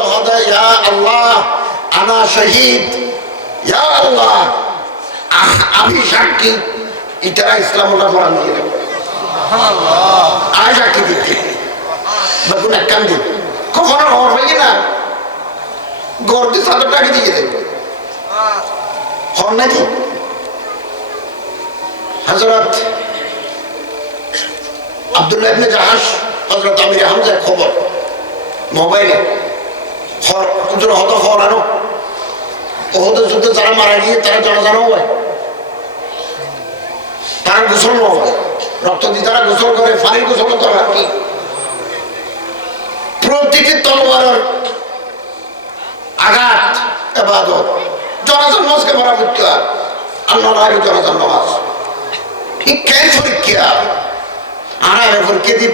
তো হদা ইয়া আল্লাহ আনা শহীদ, ইয়া আল্লাহ আমি সাক্ষী। ইতারা ইসলাম ওটা পড়ান দিয়ে দেব আয় সাক্ষী দিতে বেগুন এক কান দিন কখনো হবে কিনা গর্দি চাদরটাকে দিয়ে দেবে হন নাকি। হযরত আব্দুল্লাহ ইবনে জাহাশ হযরত আমির হামজার খবর মোবাইলে হুজুর হত হরানো ওহদের যুদ্ধে যারা মারা গিয়ে তারা জানাজানাও হয়, তারা গোসল হয়, রক্ত দিয়ে তারা গোসল করে, পানির গোসল করে। আর কি প্রতিটি তলোয়ারের আঘাত ইবাদত। জানাজার নামাজকে বড় করতে হয়, আল্লাহ লাগে জানাজার নামাজ ঠিক কেন পরীক্ষা আর পরীক্ষা দিয়ে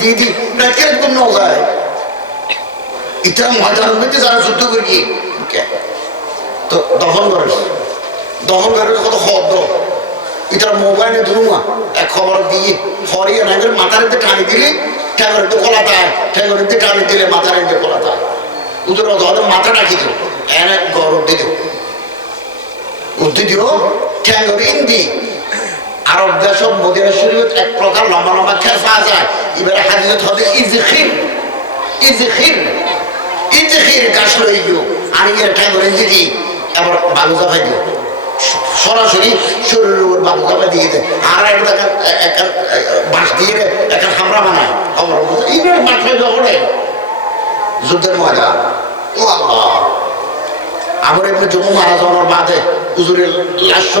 দিয়ে দিই প্রায় কোন যায় এটা ময়দানের মধ্যে যারা যুদ্ধ করি তো দখল করে কত শব্দ এটার মোবাইলে ধরুমা এক খবর দিয়ে ফরিয়ে না মাথার মধ্যে টানি দিলে ঠ্যাঙের মধ্যে কলা তায়, ঠ্যাঙের মধ্যে টানি দিলে মাথার মধ্যে কলা তায়। উদর মাথা রাখি দিল এনে গড় উদ্দি দিও ঠ্যাঙের ইন্দি আরব দেশ মদিনা শরীফ এক প্রকার লম্বা লম্বা খেল পাওয়া যায়। এবারে হাদিসত হবে ইজখির গাছ লই দিও আনিয়ে ঠ্যাঙের ইঞ্জি দিই এবার বালু চাপাই দিও সরাসরি শরীরের উপর বালু চাপা দিয়ে দেয়। আর একটা বাঁশ দিয়ে একটা হামরা বানায় খবর এইবার বাঁচবে যখন যুদ্ধের ময়দান। ও আল্লাহ আমার এমনি জমু মারা যাওয়ার বাদে হুজুরের লাশ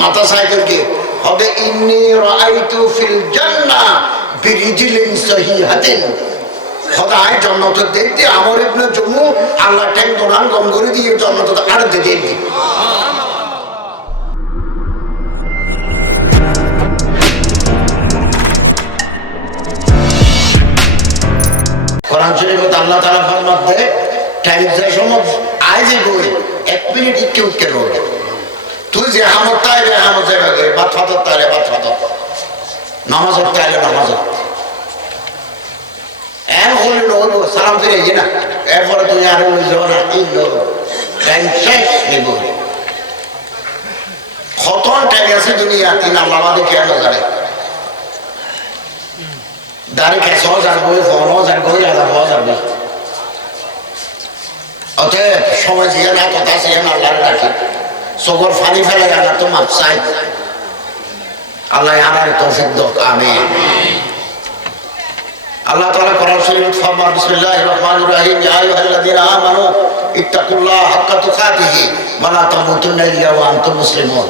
মাথা সাইকেলকে হবে ইন্নী রাআইতু ফিল জান্নাহ বিরিজলিন সহিহাতিন। খোদায় জান্নাত দেখতে আমার ইবনে জমু আল্লাহ ঠ্যাং দোনান গম করে দিয়ে জান্নাত আর দেখে দিই। কোরআন শরীফে আল্লাহ তাআলা ফরমান দেয় টাইম যে সময় আইজ বই 1 মিনিট একটু উঠকে রবে তুই যে হামত তাইলে হামত যাবে বাত ফাতত তাইলে বাত ফাতত নামাজ তাইলে নামাজ এর হল রোল সালাম ফিরে গিয়ে না এরপরে তুমি আর ওই জোরা তিন লোক টাইম শেষ নিব কতন টাইম আছে দুনিয়া তিন আল্লাহ বাদে কেন জানে দাঁড়িয়ে খেসো যার বই ফোনও যার বই আলাদা হওয়া যাবে। অতএব সময় দিয়ে না কথা দিয়ে না আল্লাহ ডাকি চোখর ফানি ফেলে আল্লাহ তো মাপ চাই আল্লাহ আমার তৌফিক দাও আমিন। আল্লাহ তাআলা কোরআন শরীফে ফরমান বিসমিল্লাহির রহমানির রহিম ইয়া আইয়ুহাল্লাযীনা আমানু ইত্তাকুল্লাহ হাক্কা তুকাতিহি ওয়া লা তামুতুন্না ইল্লা ওয়া আনতুম মুসলিমুন।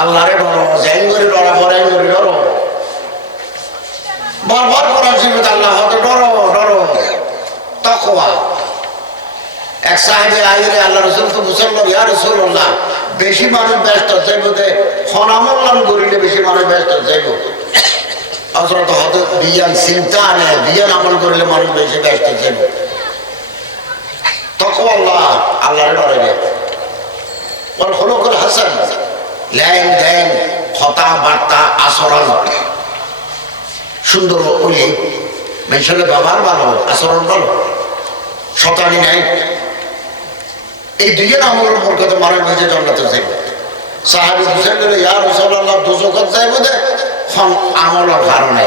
আল্লাহরে ডরো জাইঙ্গরি ডরো বরাইঙ্গরি ডরো বারবার কোরআন শরীফে আল্লাহ হতে ডরো তাকওয়া। এক সাহেবে আইরে আল্লাহ রাসূল তো মুসলমান ইয়া রাসূলুল্লাহ বেশি মানুষ ব্যস্ত যাইবতে খনামুল্লাহ করিলে বেশি মানুষ ব্যস্ত যাইব। হযরত হযরত বিয়ান চিন্তা নেই বিয়ান আমল করিলে মানুষ বেশি ব্যস্ত যাইব। তাকওয়া আল্লাহর ডরে ওয়াল খুলুকুল হাসান লেন দেন কথা বার্তা আচরণ সুন্দর বলি মেশলে বাবার ভালো আচরণ ভালো শতানি নাই। এই দুইয়ের আমলের বরকতে মানুষ বেঁচে জান্নাতে যাইব। সাহাবী হোসেন বলে ইয়া রাসূলুল্লাহ দোজখত যাইব দে খন আমলের কারণে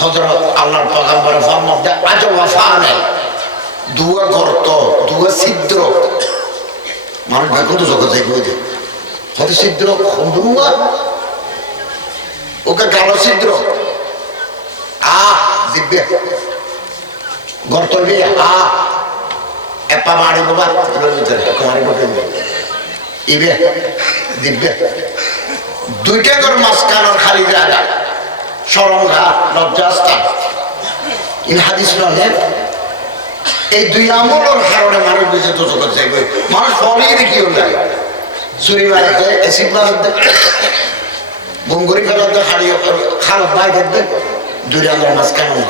হযরত আল্লাহর পয়গম্বরের ফরমান দে আজ ওয়াফা নাই দুয়া গর্ত দুয়া ছিদ্র মানুষ বেকুন দোজখত যাইব দে হতে ছিদ্র খন্দুয়া ওকে কালো ছিদ্র দিব্যে গর্ত দিয়ে এপা মারি বাবা ইবে দিব্যে দুইটা করে মাঝখানোর খালি জায়গা সরঙ্গা লজ্জাস্থান ইন হাদিস নয়। এই দুই আমলের কারণে মানুষ বেঁচে তো জগৎ যাইবে। মানুষ ফলিয়ে দেখিও লাগে চুরি মারাতে এসিড মারাতে বঙ্গুরি ফেলাতে হারিয়ে খারাপ বাই দেখবে দুই রঙের মাঝখানে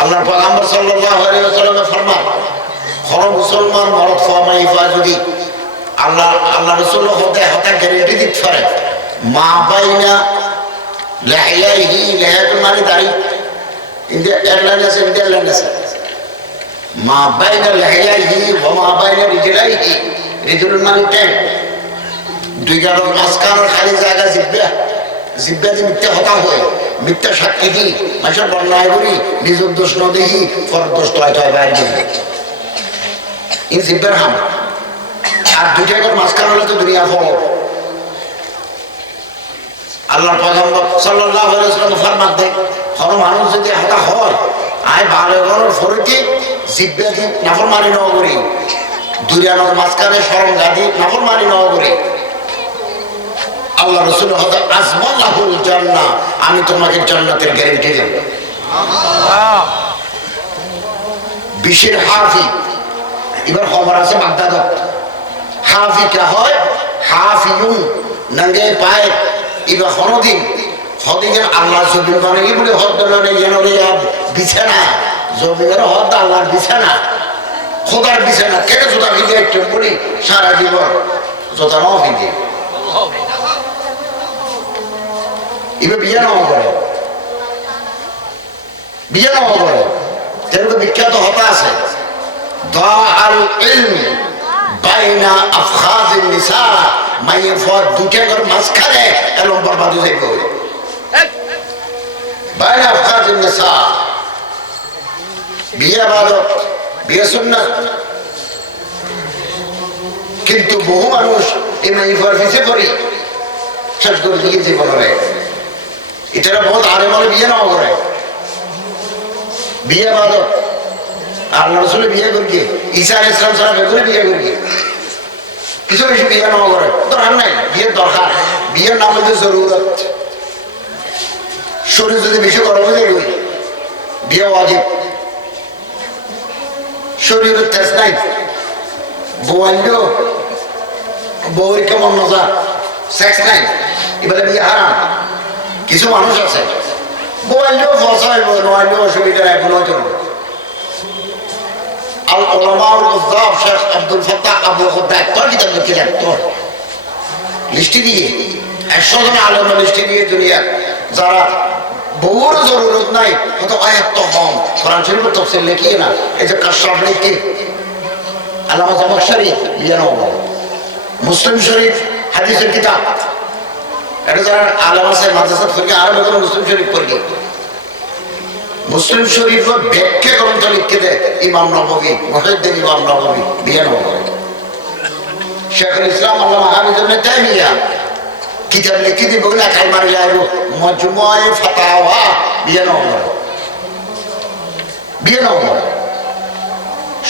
আল্লাহর পয়গম্বর সাল্লাল্লাহু আলাইহি ওয়াসাল্লাম ফরমান খর মুসলমান মরদ ফমাইফা যদি আল্লাহ রাসূল হতে গ্যারান্টি দিতে পারে মা বাইনা লাহিয়াহি লাহাত মানে দাড়ি ইন্ডিয়া এয়ারলাইন আছে মা বাইনা লাহিয়াহি ওয়া মা বাইনা রিজলাইহি, রিজলুন মানে টেন, দুই গাড়ির মাঝখানের খালি জায়গা জিব্বা, জিব্বা দিয়ে মিথ্যা কথা হয়, মিথ্যা সাক্ষী দিই, মানুষের বর্ণায় করি, নিজের দোষ ন দেখি, পরের দোষ তয় তয় বাইরে দিই, এই জিব্বার হাম। আর দুই জায়গার মাঝখান হলে তো দুনিয়া ফল। আল্লাহর পয়গম্বর সাল্লাল্লাহু আলাইহি ওয়াসাল্লাম ফরমান দেন, কোন মানুষ যদি হতা হয় আয় বালেগর ফরিতে জিব্বা দিয়ে নাফরমানি ন করি, দুনিয়ার মাঝখানে শরম গাদি নাফরমানি ন করি, আল্লাহ রাসূল হতা আজমাল্লাহুল জান্নাহ, আমি তোমাকে জান্নাতের গ্যারান্টি দেব। বিশের হাফি, এবার খবর আছে বাগদাদ, হাফি কে হয় হাফিউন নঙ্গে পায়ে, এবার হরদিন হদিনের আল্লাহ জমিন মানে কি বলে হদ মানে যেন বিছানা, জমিনের হদ আল্লাহর বিছানা, খোদার বিছানা, কেন জোতা ভিজে একটু বলি সারা জীবন জোতা নাও ভিজে, এবার বিয়ে নাও করে, বিয়ে নাও করে, যেরকম বিখ্যাত হতা আছে দাআল ইলম বাইনা আফখাজিন নিসা, মাইয়ে ফদ দুটা ঘর মাঝখানে এলম বরবাদ হয়ে যাবে, বাইনা আফখাজিন নিসা, বিয়ে ইবাদত, বিয়ে সুন্নাত, কিন্তু বহু মানুষ এই মাইয়ে ফর পিছে করি শেষ করে দিয়ে জীবন হবে, এটারা বহুত আরে বলে বিয়ে নাও করে, বিয়ে ইবাদত, আল্লাহ রাসূল বিয়ে করি, ঈসা আলাইহিস সালাম ছাড়া বেগুনে বিয়ে করি, কিছু বেশি বিয়ে নাও করে দরকার নাই, বিয়ের দরকার, বিয়ের নাম হচ্ছে জরুরত, শরীর যদি বেশি গরম হয়ে যায় বিয়ে ওয়াজিব, শরীরের তেজ নাই, বউয়াইলেও বউয়ের কেমন মজা, সেক্স নাই, এবারে বিয়ে হারাম। কিছু মানুষ আছে বউয়াইলেও ফসা হইব, নইলেও অসুবিধা নাই, কোনো জন্য। আল উলামাউল উযযাব শেখ আব্দুল ফাত্তাহ আবু খুদ্দাত তোর কিতাব লিখলেন, তোর লিস্টি দিয়ে 100 জন আলেম লিস্টি দিয়ে দুনিয়া যারা বউর জরুরত নাই কত আয়াত তো কম, কোরআন শরীফের তাফসীর লিখিয়ে না, এই যে কাশফ লিখি আল্লামা জামাখশরী লিয়ানো, মুসলিম শরীফ হাদিসের কিতাব, এটা যারা আলেম আছে মাদ্রাসা থেকে আরো বেগুন মুসলিম শরীফ পড়ি, মুসলিম শরীফ ব্যাখ্যা গ্রন্থ লিখে দেয় ইমাম নববী, মুহাদ্দিস ইমাম নববী বিয়ানো, শেখুল ইসলাম আল্লামা হাফিজ ইবনে তাইমিয়া কিতাব লিখে দিব না, খাই মারি যাইব মজমুআয়ে ফাতাওয়া বিয়ানো, বিয়ানো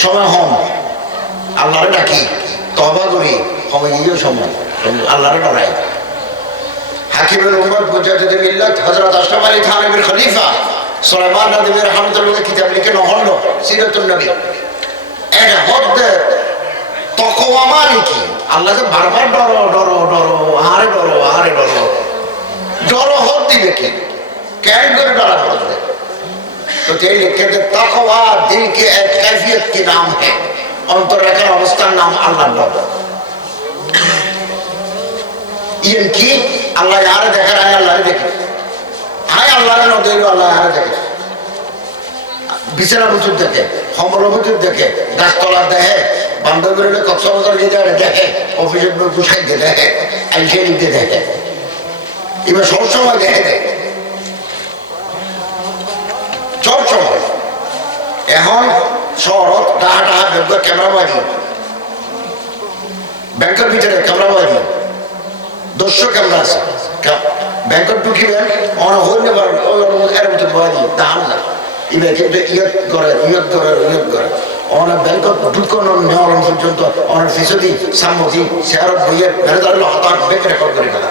সময় হম আল্লাহরে ডাকি তওবা করি, সময় দিও সময় আল্লাহরে ডরাই। হাকিমুল উম্মত মুজাদ্দিদ মিল্লাত হযরত আশরাফ আলী থানভীর খলিফা সুলাইমান নবী রাহমাতুল্লাহ কিতাব লিখে নহল সিরাতুন নবী, এটা হদ্দে তকওয়া মানে কি, আল্লাহ যে বারবার ডরো ডরো ডরো আরে ডরো আরে ডরো, ডরো হদ দিবে কি কেন করে ডরা পড়বে, তো এই লিখে দে তকওয়া দিল के एक कैफियत के नाम है, অন্তরের অবস্থার নাম আল্লাহর ডর। ইন কি আল্লাহ আরে দেখে না, আল্লাহরে দেখে, হায় আল্লাহরে না দেখলো আল্লাহ আরে দেখে, বিছানা বুঝুর দেখে, খবর বুঝুর দেখে, গাছতলা দেখে, বান্ধবীরা কক্সবাজার গিয়ে দেখে, অফিসের গুছাইতে দেখে, আইসে নিতে দেখে, এবার সবসময় দেখে দেয় সবসময়। এখন শহরত ডাহা ডাহা ব্যাংকের ক্যামেরা বাজি, ব্যাংকের ভিতরে ক্যামেরা বাজি 200 ক্যামেরা আছে, ব্যাংকের ঢুকিবেন অনেক হইলে পারবেন এর ভিতরে বাজি দাম না, এবার কিন্তু ইয়ত করে ইয়ত করে ইয়ত করে অনেক ব্যাংক ঢুকানো নেওয়ার পর্যন্ত অনেক ফিসদি সাম্মতি শেয়ারত বইয়ের বেড়ে দাঁড়ালো হতাশ ব্যাংক রেকর্ড করে ফেলা,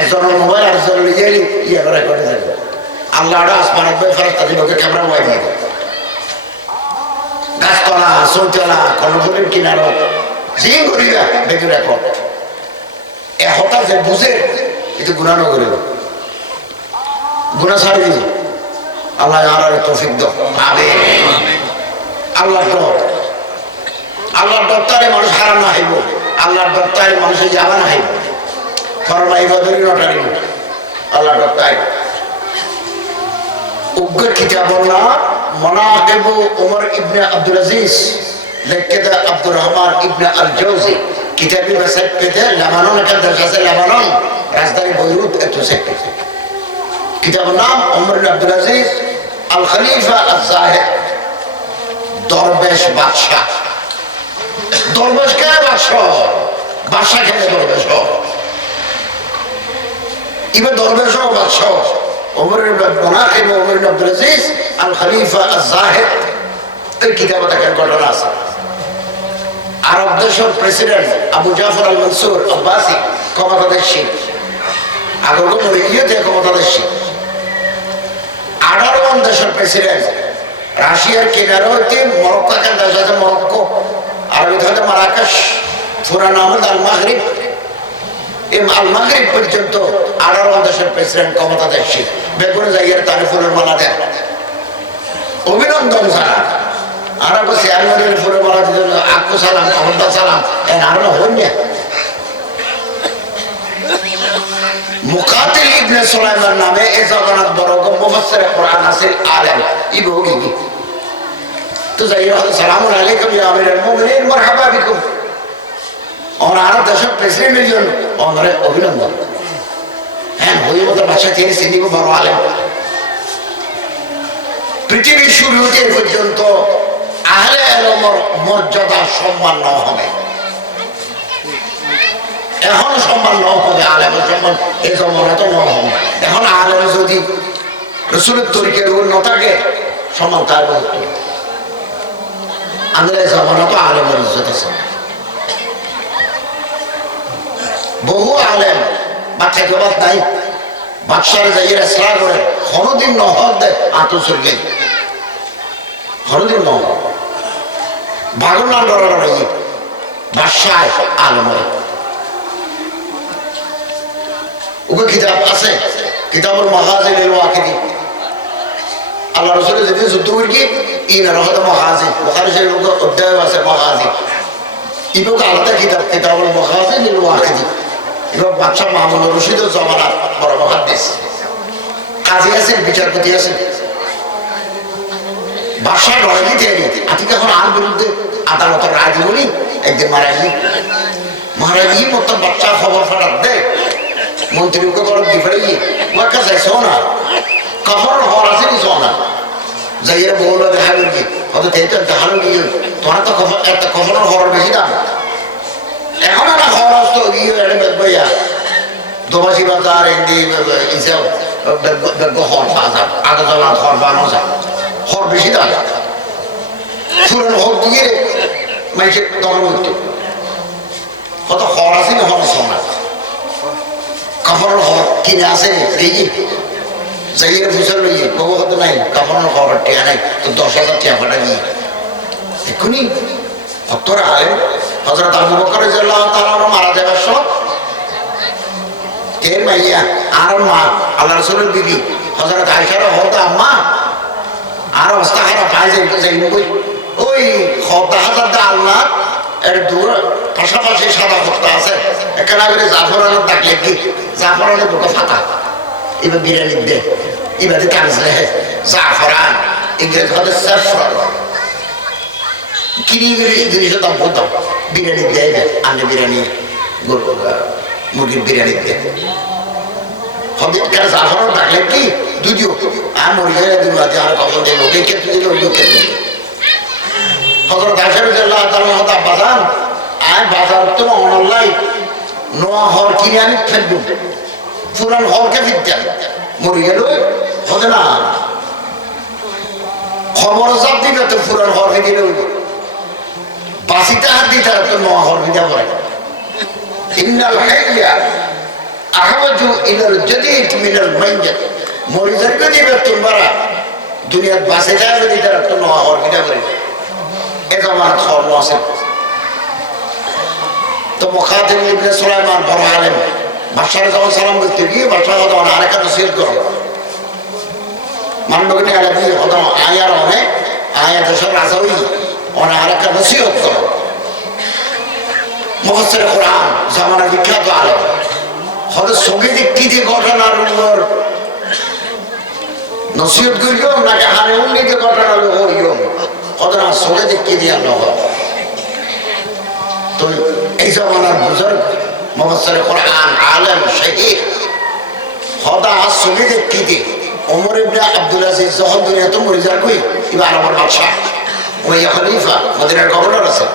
একজনের মোবাইল আর একজনের লিখে ইয়ে করে করে দেবে, আল্লাহ আসমানের বই ফেরত তাদের লোকে ক্যামেরা বই দিয়ে দেবে, গাছতলা চৌতলা কর্ণপুরের কিনারত যে করিবা ব্যাংক রেকর্ড, এ হঠাৎ যে বুঝে একটু গুণা ন করিব, গুণা ছাড়ি দিব, আল্লাহ আর তৌফিক দাও আমিন। আল্লাহ ডর, আল্লাহর ডরতারে মানুষ হারাম না হইব, আল্লাহর ডরতারে মানুষের যাবা না হইব, ফরমা ইবাদরি নটারি আল্লাহর ডরতারে উগ্র কিতাবুল্লাহ মনাকিবু ওমর ইবনে আব্দুল আজিজ লিখতে আব্দুর রহমান ইবনে আল জৌজি কিতাবি ওয়েবসাইট পেতে লেবানন একটা দেশ আছে লেবানন রাজধানী বৈরুত এত সেক্টর কিতাবের নাম ওমর ইবনে আব্দুল আজিজ আল খলিফা আল জাহিদ দরবেশ বাদশা দরবেশ কে বাদশা বাদশা খেলে দরবেশ এবার দরবেশ বাদশা ওমর মনাকিব ওমর ইবনে আব্দুল আজিজ আল খলিফা আল জাহিদ এই কিতাবে দেখেন ঘটনা আছে আরব দেশের প্রেসিডেন্ট আবু জাফর আল মনসুর আব্বাসি ক্ষমতাধর আগর মরে গিয়ে ক্ষমতাধর 18 দেশের প্রেসিডেন্ট রাশিয়ার কিনারে হইতে মরক্কো একটা দেশ আছে মরক্কো আরবিতে হয়তো মারাকাশ পুরা নাম আল মাগরিব এই আল মাগরিব পর্যন্ত 18 দেশের প্রেসিডেন্ট ক্ষমতাধর বেগুনে জায়গায় তার ফুলের মালা দেন অভিনন্দন জানান আরব চেয়ারম্যানের ফুলের মালা দিতে আকু সালাম আহমদা সালাম এর আরো হইনি মুকাতিল ইবনে সুলাইমান নামে এই জগন্নাথ বড় মুফাসসির কোরআন আসিল আলেম ইবুগি তো যাইরা সালামু আলাইকুম ইয়া আমিরুল মুমিনিন মারহাবা বিকুম ওরা আরব দেশের প্রেসিডেন্টের জন্য ওনারে অভিনন্দন হ্যাঁ ওই মতো ভাষা তিনি সিনিব বড় আলেম পৃথিবীর শুরু হতে পর্যন্ত আহলে ইলমের মর্যাদা সম্মান না হবে এখন সম্মান না হবে আলেমের সম্মান এই জমানা তো না হবে এখন আলেম যদি রসুলের তরিকের উপর না থাকে সম্মান তার আমাদের এই জমানা তো আলেমের ইজ্জত আছে বহু আলেম বাচ্চা জবাব নাই বাদশার যাইয়ের ইসলাম করে কোনদিন নহর দেয় আত্মসর্গে কোনদিন নহ ভাগনার লড়াই বাদশায় আলমে ওকে কিতাব আছে কিতাবুল মাগাজি লিল ওয়াকিদি আল্লাহ রাসূলের যে যুদ্ধ কি ইনা রহত মাগাজি বুখারী শরীফের অধ্যায় আছে মাগাজি ইবুক আলাদা কিতাব কিতাবুল মাগাজি লিল ওয়াকিদি এবার বাদশা মামুন রশিদের জমানার বড় মুহাদ্দিস কাজী আছেন বিচারপতি আছেন বাদশা লড়াই দিয়ে আজকে এখন আর বিরুদ্ধে আদালতের রায় দিবনি একদিন মারাই মতো বাচ্চা খবর ফাটাত দেয় মন্ত্রীকে বড় দিফারি ওর কাছে সোনা কখনো হর আছে নি সোনা যাইয়ে বললো দেখা করবি অত তেতো দেখানো গিয়ে তোমার তো একটা কখনো হর বেশি দাম এখন একটা হর আসতো গিয়ে এটা বেগবইয়া দোবাসী বাজার এমনি হিসাব বেগব হর পাওয়া যায় আগে জমা হর বানো যায় হর বেশি দাম পুরনো হর দিয়ে মাইকে দখল করতো কত হর আছে না হর সোনা কাপড়ের ঘর কিনে আসে দেখি যাইয়ে ফুসল লইয়ে বাবু হতো নাই কাপড়ের ঘর টিয়া নাই তো 10,000 টিয়া ফাটা গিয়ে এক্ষুনি ভক্তরা আলেন হযরত আবু বকর রাদিয়াল্লাহু তাআলা মারা যাবার সময় এর মাইয়া আর মা আল্লাহ রাসূলের বিবি হযরত আয়েশার হতো আম্মা আর অবস্থা খারাপ পায় যাই কই ওই খবর হাজার দা আল্লাহ এর দূর পাশাপাশি সাদা ভক্তা আছে এখানে আগে জাফরানের দাগ লেখি জাফরানের বুকে ফাটা এবার বিরিয়ানি দে এবার কাগজ লেখে জাফরান ইংরেজি হতে স্যাফরন কিনি জিনিসের দাম বলতাম বিরিয়ানি দেয় আনে বিরিয়ানি মুরগির বিরিয়ানি দে হবে কেন জাফরান দাগ লেখি দুদিও আর মুরগি দিন আর কখন দেবো কে ক্ষেত্রে দিল ওই ক্ষেত্রে হযরত আয়েশা রাদিয়াল্লাহু তাআলা হতা বাজান আয় বাজার তো অনলাইন নোয়া হর কিনে আনি ফেলবো পুরান হরকে ফিরতেন মরে গেল হবে না খবর জাপ দিবে তো পুরান হর ফিরে গেল বাসিটা হাত দিতে তো নোয়া হর ফিরে পড়ে ইন্নাল হাইয়া আহওয়াজু ইলাল জাদীদ মিনাল মাইয়াত মরে যাবে দিবে তোমরা দুনিয়ার বাসে যাবে দিতে তো নোয়া হর ফিরে পড়ে এটা আমার ধর্ম আছে তো মুকাতিল ইবনে সুলাইমান বড় আলেম বাদশাহ যখন সালাম করতে গিয়ে বাদশাহ তখন আরেকটা নসিহত করো মানবগিনী আলাদা হতো আয়ার অনেক আয়া দেশের রাজা হই অনেক আরেকটা নসিহত করো মুফাসসির কোরআন জামানা বিখ্যাত আলেম হয়তো সঙ্গীতিক কি যে ঘটনার উপর নসিহত করিও নাকি হারে উল্লেখে ঘটনার চোখে দেখিয়ে দিয়া নগর তো এই জমানার বুজুর্গ মুফাসসির কোরআন আলেম শহীদ খোদা ছবি দেখিয়ে দি ওমর ইবনে আব্দুল আজিজ যখন দুনিয়াতে মরে যার কই এবার আমার বাদশা উমাইয়া খলিফা মদিনার গভর্নর আছে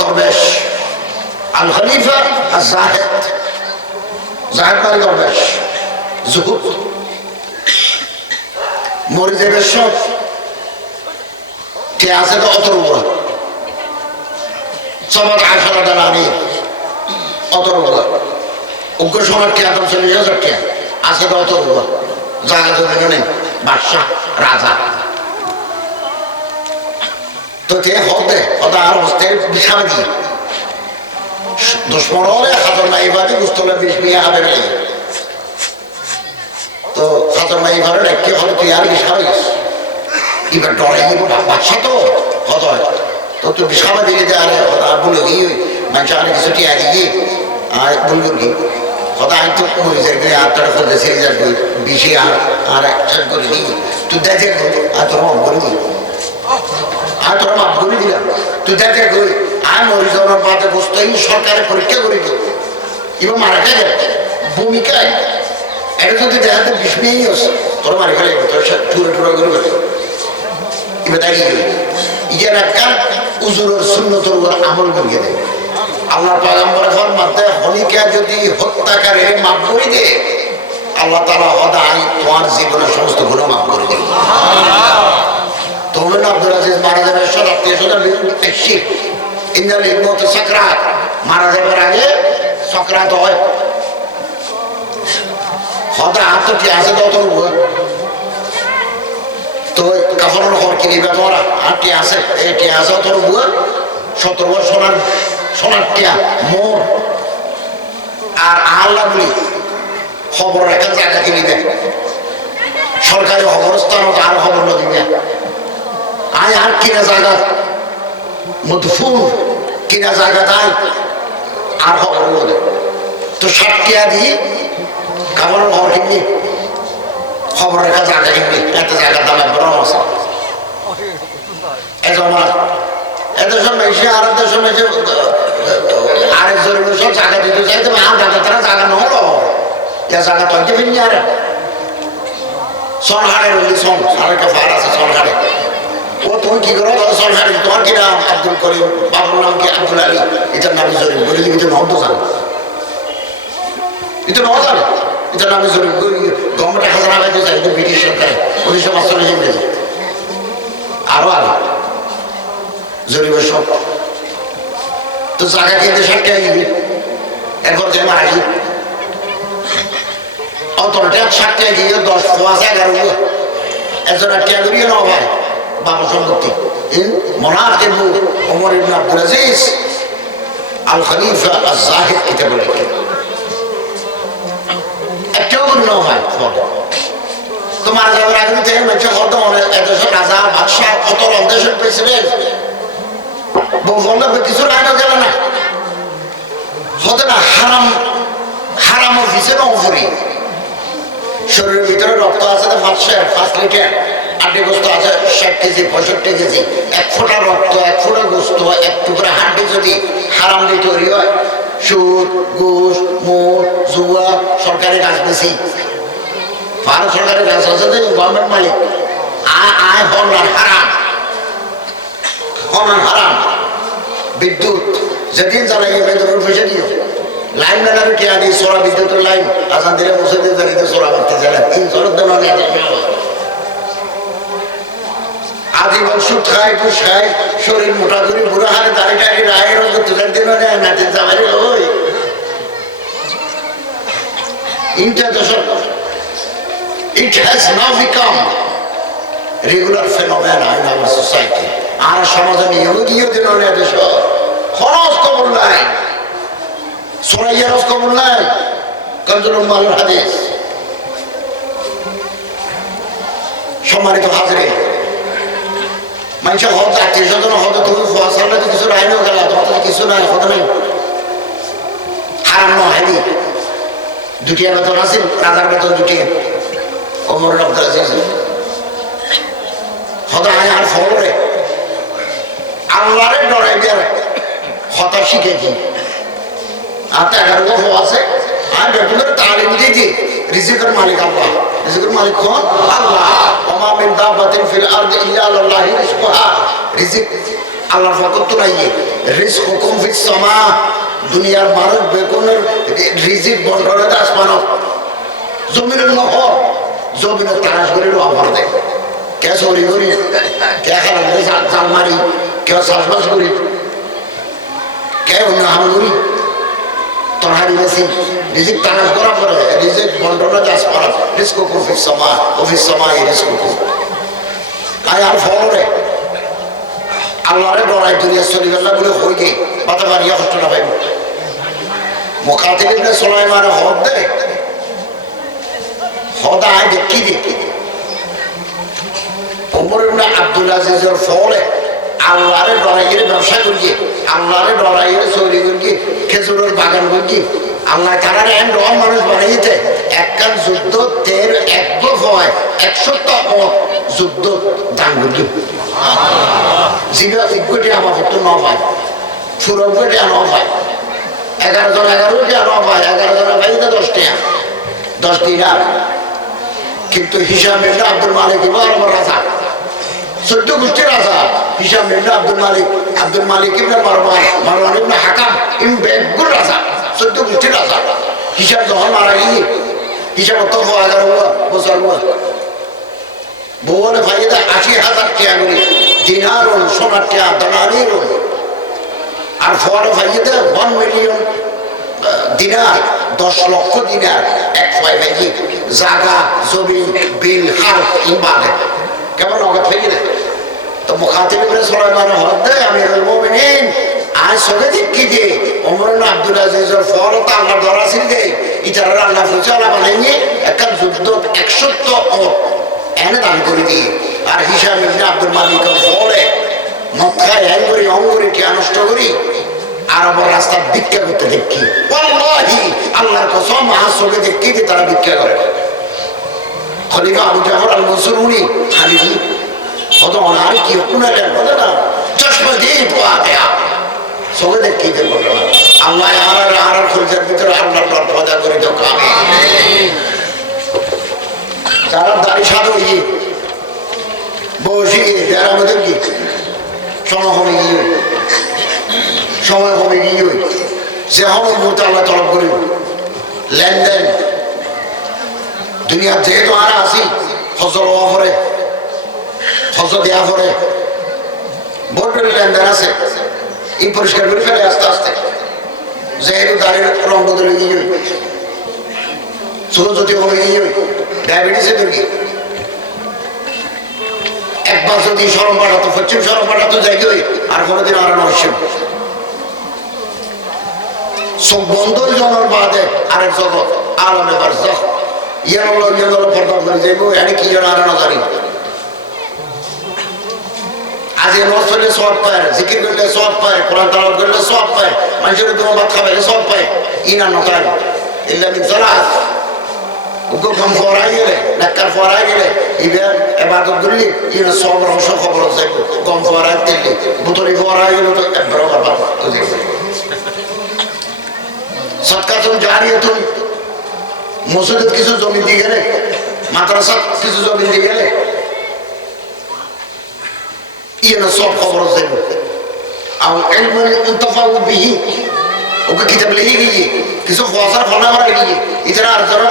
দরবেশ আল খলিফা আর জাহেদ জাহেদ মানে দরবেশ জুহুদ মরে যাবে সব কে আছে তো অতর উপর সমাজ আশাটা নানি অতর উপর উগ্র সমাজ কে আদম 40,000 কে আছে তো অতর উপর জায়গা জমি নেই বাদশাহ রাজা তো কে হবে ওটা আর হস্তে বিছানা দিয়ে দুশ্মন হলে হাজার নাইবাদি বুঝতে বিষ নিয়ে হবে নেই তো হাজার নাইবারে রেখে হলে তুই আর বিছানা গেছিস এবার ডরে গিয়ে বাচ্চা তো হত হয় তো তুই বিছানা দিয়ে যা আরে ওটা বলে গিয়ে মানুষ অনেক কিছু টিয়া দিয়ে আর বলল কি কথা আমি তো মরে যাবে আর তারা করতে ছেড়ে যাবে বেশি আর একসাথ করে দিই তুই দেখে আর তোরা মাফ করে দিই আর তোরা মাফ করে দিলাম তুই দেখে কই আমি মরে যাওয়ার বাদে বসতে সরকারের পরীক্ষা করে দিই এবার মারা গেলে ভূমিকায় এটা যদি দেখাতে বিষ নিয়েই আসে তোরা মারি ফেলে তোর সাথে টুরে টুরা করে ফেলে এবার দাঁড়িয়ে গেলে ইয়ার একটা উজুরের সুন্নতর উপর আমল করিয়ে দেয় আল্লাহর পয়গম্বর ফরমাতে হলিকা যদি হত্যাকারী মাফ করে দে আল্লাহ তাআলা হদাই তোমার জীবনের সমস্ত গুনাহ মাফ করে দেবে তোমরা আব্দুল আজিজ মারা যাবে সরাতে বেশি ইন্নাল ইমত সাকরাত মারা যাবার আগে সাকরাত হয় হদা হাত কি আছে তো তো কাফনের খবর কি নিবে তোমরা আর কি আছে এটি আছে তোর বুয়া 17 বছর সোনার টিয়া মোর আর আল্লাহ বলি খবর রাখা জায়গা কিনিবে সরকারি খবরস্থান আর খবর দিবে আয় আর কিনা জায়গা মধুফুল কিনা জায়গা তাই আর খবর তো 60 টিয়া দিয়ে কাপড়ের খবর কিনবি খবর রাখা জায়গা কিনবি একটা জায়গার দামে বড় আছে এদেশের মেশে আর দেশের মেশে আরেকজনের সব জায়গা দিতে চাইতে জায়গা তারা জায়গা নহলো এ জায়গা তৈরি ফিরনি আর সনহারে রইলি সন আরেকটা ফার আছে সনহারে ও তুমি কি করো সনহারে তোমার কি নাম আব্দুল করিম বাবুর নাম কি আব্দুল আলী এটার নামই জরিম বলে দিবি তো নহতো জানো এটা নহ জানে এটার নামই জরিম গভর্নমেন্ট খাজানা লাগাইতে চাই এটা ব্রিটিশ সরকারে 1945 ইংরেজি আরো আগে জরিবের সব তো জায়গা কিনতে 60 টাকা দিবি এরপর যে মারা গিয়ে অতটা 60 টাকা দিয়ে 10 11 একজন টাকা করিয়ে নাও ভাই বাবু সম্পত্তি মোনাফিক ওমর ইবনে আব্দুল আজিজ আল খলিফা আজ জাহিদ কিতাবে লেখে একটাও নাও ভাই তো মারা যাবার আগে থেকে মেচে কত অনেক এদেশের রাজা বাদশাহ কত দেশের প্রেসিডেন্ট বললে কিছু রাখা গেল না হতে না হারাম হারাম অফিসের অফরি শরীরের ভিতরে রক্ত আছে 5 লিটার আটে গোস্ত আছে 60 কেজি 65 কেজি 1 ফোঁটা রক্ত 1 ফোঁটা গোস্ত 1 টুকরা হাড্ডি যদি হারাম দিয়ে তৈরি হয় সুদ ঘুষ মদ জুয়া সরকারি কাজ বেশি ভারত সরকারের কাজ আছে গভর্নমেন্ট মালিক আয় হনার হারাম হারাম বিদ্যুৎ যেদিন জ্বালাই বেতনের পয়সা দিও লাইন মেলাবে কে আনি সোরা বিদ্যুতের লাইন আসান দিলে বসে দিয়ে দাঁড়িয়ে সোরা মারতে জ্বালায় 300 দেওয়া আজীবন সুদ খায় ঘুষ খায় শরীর মোটা করে বুড়ো হারে দাঁড়িয়ে টাড়িয়ে রায়ের তুলের দিন নাচের জামারি ওই It has now become regular phenomenon in our society. আর সমাজে নিয়মীয় দিন দেশ খরচ কবর নাই সোনাইয়ারস কবর নাই কঞ্জুল মালুর হাদিস সম্মানিত হাজরে মানুষ হত 800 জন হত তুমি ফসলে তো কিছু রাইনো গেল তোমার তো কিছু নাই হত নাই হারাম নয় দুটিয়া বেতন আছে রাজার বেতন দুটিয়া ওমর আব্দুল আজিজ হত আর ফলরে আল্লাহরে ডরাইবার কথা শিখেছি। আর 11 দফা আছে। আর বেগুনের তালিম দিয়েছি রিজিকের মালিক আল্লাহ। রিজিকের মালিক কোন? আল্লাহ। ওয়া মা মিন দাব্বাতিন ফিল আরদি ইল্লা আলাল্লাহি রিজকুহা। রিজিক আল্লাহর ফকত নাই। রিজকুকুম ফিস সামা। দুনিয়ার মানুষ বেগুনের রিজিক বন্টনের আসমানত জমিনের নহর জমিনের তারাস করে অফার দেয়। কে চুরি করি, কে খারাপ জাল মারি, কেউ চাষবাস করি, কে অন্য হাম করি, তরহারি বেশি রিজিক তালাশ করা পরে রিজিক বন্টনের আসমানত রিজকুকুম ফিস সামা ওয়া ফিস সামাই রিজকুকুম। আয় আর ফলরে আল্লাহরে ডরাই দুনিয়া চলি গেল বলে হই গে বাতা বাড়িয়া কষ্ট না পাইব। মুকাতিল ইবনে সুলাইমান হদ দেয় হদা আয় দেখি দেখি ওমর ইবনে আব্দুল আজিজের ফলে আল্লাহরে ডরাইয়ে ব্যবসা করিয়ে আল্লাহরে ডরাইয়ে চুরি করিয়ে খেজুরের বাগান করিয়ে আল্লাহ তারা এন রহ মানুষ বানাইতে একখান যুদ্ধ তের এক হয় 100 যুদ্ধ দান করি জীবা ইকুটি আমার হতো ন পায় সুরক্ষটি ন পায় 11 জন 11 টা ন পায় 11 জন পাইতে 10 টাকা 10 দিনার। কিন্তু হিসাব ইবনে আব্দুল মালিক বড় রাজা 14 গোষ্ঠীর রাজা হিসাব ইবনে আব্দুল মালিক ইবনে মারওয়ান ইবনে হাকাম ইবনে বেগুর রাজা 14 গোষ্ঠীর রাজা। হিসাব যখন মারা গিয়ে হিসাব তো 11 বছর বউলে ফাইদা 80,000 টাকা করে দিনার সোনার টাকা দানারির আর ফোয়ারে ফাইদা 1 মিলিয়ন দিনার 10 লক্ষ দিনার এক ফাইদা জায়গা জমিন বিল হাল ইমানে কেমন নগদ হয়ে গেলে তো মুখাতিব ইবনে সুলাইমান হদ দেয় আমিরুল মুমিনিন আজ সবে দেখি যে ওমর ইবনে আব্দুল আজিজের ফল তো আল্লাহ ধরা ছিল যে ইতারা আল্লাহ ফুচালা বানাইয়ে একটা যুদ্ধ 100 এনে দান করে দিয়ে আর হিসাব ইবনে আব্দুল মালিকের ফলে মক্কায় অঙ্গরি টিয়া নষ্ট করি আরবের রাস্তা ভিক্ষা করতে দেখি ওয়াল্লাহি আল্লাহর কসম আজ সবে দেখি যে তারা ভিক্ষা করে। খলিফা আবু জাফর আল মনসুর উনি খালিদি কত অনার কি হুকুমের কথা না চশমা দিয়ে পোয়া দেয়া সবে দেখি যে ঘটনা আল্লাহ আর খোঁজার ভিতরে আল্লাহর রব পয়দা করে দাও আমিন। যারা দাড়ি সাদা হয়ে বসে যারা আমাদের কি সময় কমে গিয়ে যে হমের মুহূর্তে আল্লাহ তলব করি লেনদেন দুনিয়ার যেহেতু আর আসি ফসল হওয়া পরে ফসল দেওয়া পরে বড় লেনদেন আছে এই পরিষ্কার করে ফেলে আস্তে আস্তে যেহেতু দাঁড়িয়ে রং বদলে গিয়ে ছোট যদি কমে গিয়ে ডায়াবেটিসে তৈরি একবার যদি সরম পাঠাতো পশ্চিম সরম পাঠাতো যাই আর কোনোদিন আর নয় সব বন্ধ জনের বাদে আরেক জগৎ আলমে বারজাখ ইয়ানুল পর্দা করে যাইব এনে কি জন আর না জানি আজ এ নজ করলে সব পায় জিকির করলে সব পায় কোরআন তেলাওয়াত করলে সব পায় মানুষের দোয়া ভাত খাবে সব পায় ইনা নতায় ইল্লা মিন সালাত উগো কম ফরাই গেলে নাকার ফরাই গেলে ইবের ইবাদত করলে ইনা সব রহস্য খবর আছে কম ফরাই দিলে বুতরি ফরাই গেলে তো বরাবর বাবা সদকাতুন জারিয়াতুন মসজিদে কিছু জমি দিয়ে গেলে মাদ্রাসা কিছু জমি দিয়ে গেলে ইনা সব খবর আছে আর ইলমুন ইনতাফাউ বিহি ওকে কিতাব লিখে গিয়ে কিছু ফসার ফলা করা গিয়ে ইতারা আরজনা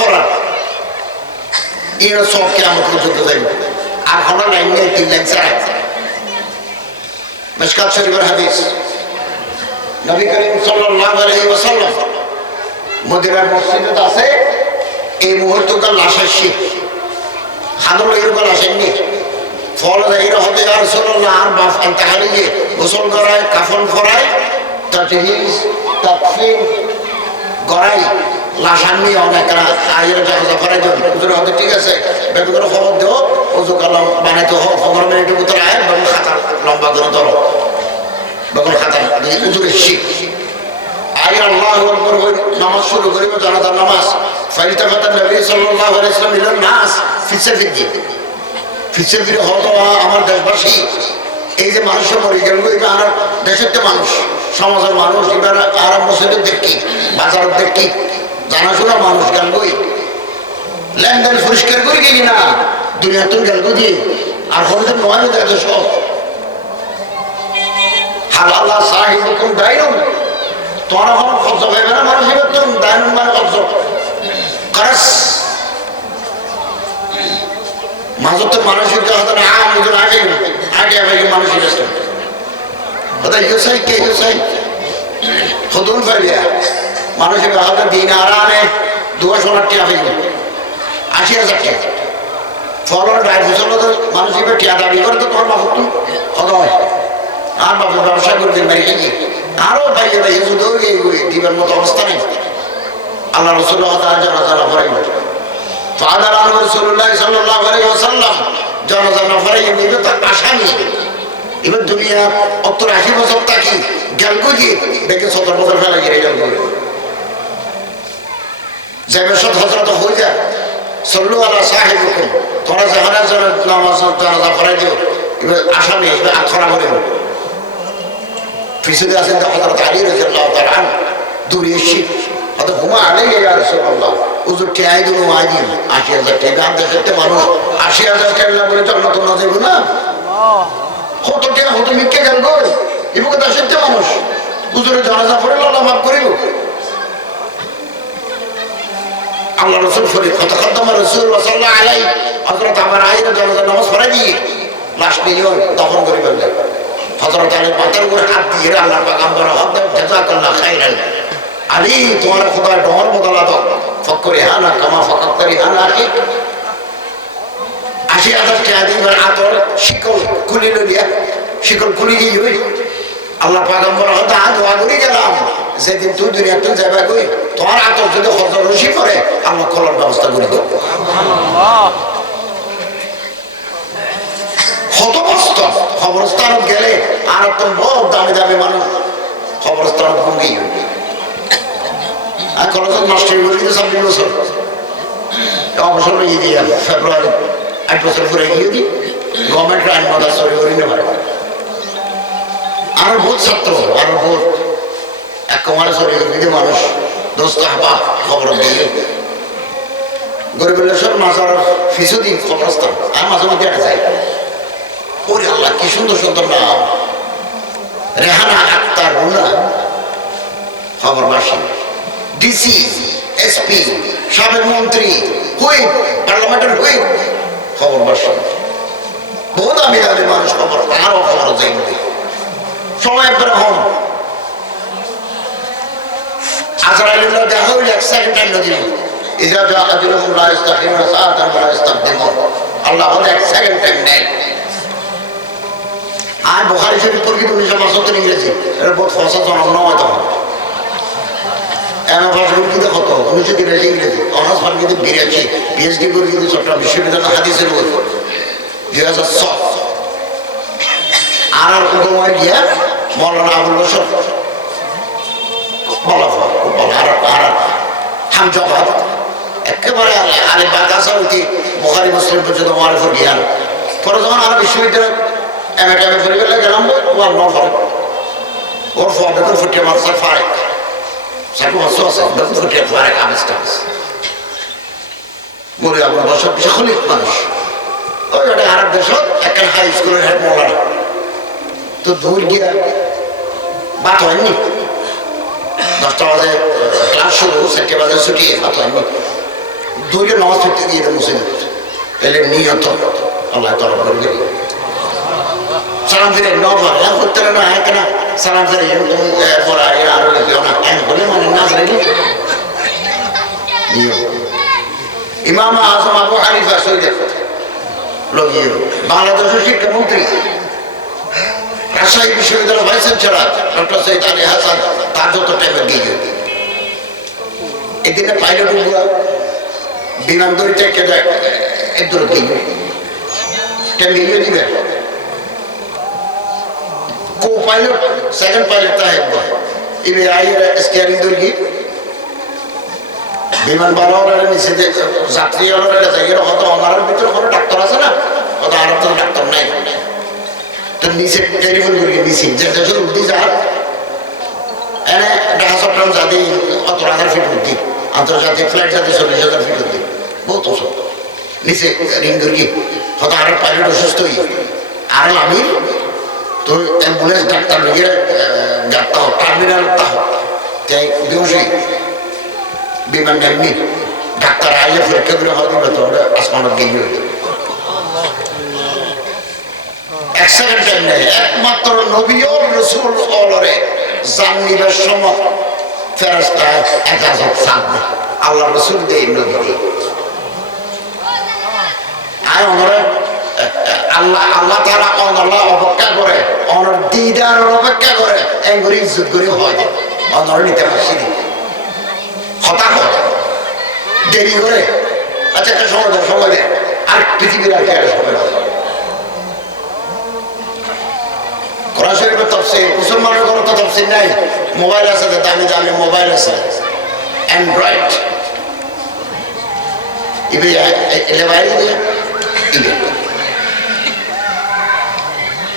করা ইনা সব কিয়ামত পর্যন্ত যাইবে আর কোন লাইন নেই 3 লাইন ছাড়া। মিশকাত শরীফের হাদিস নবী করিম সাল্লাল্লাহু আলাইহি ওয়াসাল্লাম মদিনার মসজিদে আছে এই মুহূর্তকাল লাশ আসছে হাদর এরকম আসেননি ফল এরা হতে আর রাসূলুল্লাহ আর বাপ ইন্তেকালে গোসল করায় কাফন পরায় তাজহিজ তাকফিন গড়াই লাশানি অনেকরা আয়ের জায়গা করার জন্য হুজুর হতে ঠিক আছে বেগুন খবর দেও ওযু কালাম বানাইতে হোক 15 মিনিটের ভিতরে আয় বেগুন খাতা লম্বা করে ধরো বেগুন খাতা দিয়ে হুজুরের শিখ আয় আল্লাহু আকবার হই নামাজ শুরু করিব জানাজার নামাজ ফাইলতাফাতা নবী সাল্লাল্লাহু আলাইহি ওয়াসাল্লাম ইলান নাস ফিসাফিজি ফিসাফির হতো আমার দেশবাসী এই যে মানুষের মরে গেল আর দেশের তো মানুষ, সমাজের মানুষ, এবার আর মসজিদের দেখি, বাজারের দেখি, জানাশোনা মানুষ গেল লেনদেন পরিষ্কার করে গেলি না দুনিয়া তুমি গেল দিয়ে আর হলে নয় দেখো সব হালাল্লাহ সাহিব কোন দায়ন তোমার এখন খরচ পাইবে না মানুষ এবার তুমি দায়ন মানে খরচ খরচ মাঝে তো মানুষের কথা না আমাদের আগে আগে আগে মানুষের কাছে কথা ইউসাই কে ইউসাই খুদুন ফাইলিয়া মানুষের কথা দিন আরামে 200 টাকা পাইবে 80,000 টাকা ফলন রায় বুঝলো তো মানুষের টিয়া দাবি করে তো তোমার বাপু তুমি হয় আর বাপু ব্যবসা করতে পারি আরো ভাইয়ে ভাইয়ে শুধু দিবের মতো অবস্থা নেই আল্লাহ রসুল্লাহ তার জানা ফরাই ফাদার আল্লাহ রসুল্লাহ সাল্লাল্লাহু আলাইহি ওয়াসাল্লাম জানা ফরাই এমনি তার আশা নিয়ে এবার দুনিয়া 70-80 বছর থাকি গেল গিয়ে দেখে 70 বছর ফেলা গিয়ে গেল যে বছর হজরত হয়ে যায় সল্লু আলা সাহেবুকুম তোমরা জাহানের জন্য নামাজ জানাজা ফরাই দিও এবার আশা নিয়ে এবার আখরা করে পিছনে আছেন তো হযরত আলী রাদিয়াল্লাহু তাআলা আনহু দূরে এসে হয়তো হুমা আলাইহি ইয়া রাসূলুল্লাহ হুজুর টিয়াই দিল মাজি 80,000 টাকা দাম দেখতে মানুষ 80,000 টাকা না বলে জান্নাত না যাবে না কত টাকা হতো মিকে গেল গো ইবো কথা সত্যি মানুষ হুজুরের জানাজা পড়ে আল্লাহ মাফ করিব আল্লাহ রাসূল ফরি কথা খাদ্দাম রাসূল সাল্লাল্লাহু আলাইহি হযরত আমার আয়ের জানাজা নামাজ পড়াই দিয়ে লাশ নিয়ে দফন করে ফেললেন হযরত আলী মাথার উপরে হাত দিয়ে আল্লাহ পাক আমরা হাত দেন জাযাকাল্লাহ খাইরান আলী তোমার খোদা ডর বদলা দাও ফকরে হানা কামা ফাকাতরি হানা আখি 80,000 টাকা দিয়ে আতর শিকল খুলে লইয়া শিকল খুলে গিয়ে হই আল্লাহ পাক আমরা হাত দোয়া করে গেলাম যেদিন তুই দুনিয়া তুই যাবে কই তোমার আতর যদি হজর রশি করে আল্লাহ খোলার ব্যবস্থা করে দেব সুবহানাল্লাহ কত কষ্ট খবরস্থান গেলে আর তো বহু দামি দামি মানুষ খবরস্থান ভঙ্গি আর কলেজ মাস্টার বলি তো 26 বছর অবসর নিয়ে দিয়ে ফেব্রুয়ারি 8 বছর পরে গিয়ে দিই গভর্নমেন্ট আইন মদা সরি করি না আর বহুত ছাত্র আর বহুত এক কমারে সরি করে মানুষ দোস্ত হাবা খবর দিয়ে গরিবের মাজার ফিসু দিই খবরস্থান আর মাঝে মধ্যে একটা যাই ওরে আল্লাহ কি সুন্দর সুন্দর নাম রেহানা আক্তার রুনা খবর বাসী ডিসি এসপি সাবেক মন্ত্রী হুইপ পার্লামেন্টের হুইপ খবর বাসী বহু দামি দামি মানুষ খবর আরো খবর যাই সবাই একবার হন আজরাইলুল্লাহ দেখা হইলে 1 সেকেন্ড টাইম না দিল ইজা জা আজরুহুম লা ইস্তাখিরুনা সাআতান ওয়া লা ইস্তাকদিমুন আল্লাহ বলে 1 সেকেন্ড টাইম নেই আর বুখারী শরীফ পড়ি তো 1975 ইংরেজি এর বহুত ফসা জন্ম নয় তখন এমন ভাষা কিন্তু কত 1983 ইংরেজি অনার্স ফার্ম কিন্তু 82 পিএইচডি করে কিন্তু চট্টগ্রাম বিশ্ববিদ্যালয় হাদিসের বই 2006 আর উপমায় গিয়া মৌলানা আবুল বশর বলা আর হামজবাদ একেবারে আলে বাতাসা হইতে বুখারী মুসলিম পর্যন্ত মারিফত জ্ঞান পরে যখন আর বিশ্ববিদ্যালয় এম এ পরিবেলে গেলাম ওর নফর ওর ফর্দে তো ফুটিয়ে মারছে ফারেক সাকু মাসো আছে দম ফুটিয়ে ফারেক আবিষ্কার মরে আবুল বশর বিশেষ খলিফ মানুষ ওই ওটা আরব দেশ একটা হাই স্কুলের হেড মৌলানা তো দূর গিয়া বাত হয়নি 10টা বাজে ক্লাস শুরু 4টে বাজে ছুটি বাত হয়নি দূরে নামাজ পড়তে গিয়ে মুসলিম এলে নিয়ত আল্লাহ তরফ করে গেল সালাম ফিরে নভর হ্যাঁ করতে না হ্যাঁ কেনা সালাম ফিরে তুমি পড়া আরো লেগেও না হ্যাঁ বলে মানে নাচ রেডি ইমাম আজম আবু হানিফা সৈয়দ লগিয়ে বাংলাদেশের শিক্ষামন্ত্রী রাজশাহী বিশ্ববিদ্যালয় vice chancellor doctor Syed Ali Hasan তার যত টাইমে গিয়ে এদিনে পাইলট বিমান দড়ি থেকে একদূর গিয়ে টাইমে গিয়ে দিবে কো পাইলট সেকেন্ড পাইলট তাহেব ইবে আইয়ের স্টিয়ারিং দড়ি বিমান বানানোর নিচে যাত্রী জায়গার হয়তো আমার ভিতরে কোনো ডাক্তার আছে না হয়তো আর তো ডাক্তার নাই তো নিচে টেলিফোন করি নিচে যে দেশের উদ্দি যার এনে ঢাকা চট্টগ্রাম জাতি 15,000 ফিট উদ্দি আন্তর্জাতিক ফ্লাইট জাতি 40,000 ফিট উদ্দি বহুত ওষুধ নিচে রিং করি হয়তো আর পাইলট অসুস্থ হই আর আমি তো অ্যাম্বুলেন্স ডাক্তার লিগে গাড়তা হোক টার্মিনাল তা হোক তাই বেহসি বিমান এমনি ডাক্তার আইলে পরীক্ষা করে হয়তো তো আসমানত গিয়ে হইল এক সেকেন্ড টাইম নেই একমাত্র নবী ও রাসূল অলরে জান নিবার সময় ফেরেশতা এজাজত থাকবে আল্লাহ রাসূল দেই নবী আয় ওনারা আল্লাহ তাআলা আল্লাহ অপেক্ষা করে ওনার দিদার অপেক্ষা করে এঙ্গুরি ইজ্জত করে হয় ওনার নিতে পারছি হঠাৎ দেরি করে আচ্ছা একটা সময় দেয় আর পৃথিবীর আর একটা সময় কোরআন শরীফের তাফসীর মুসলমানের কোনো তো তাফসীর নাই মোবাইল আছে দামি দামি মোবাইল আছে অ্যান্ড্রয়েড ইবে এলে বাইরে দিয়ে ইবে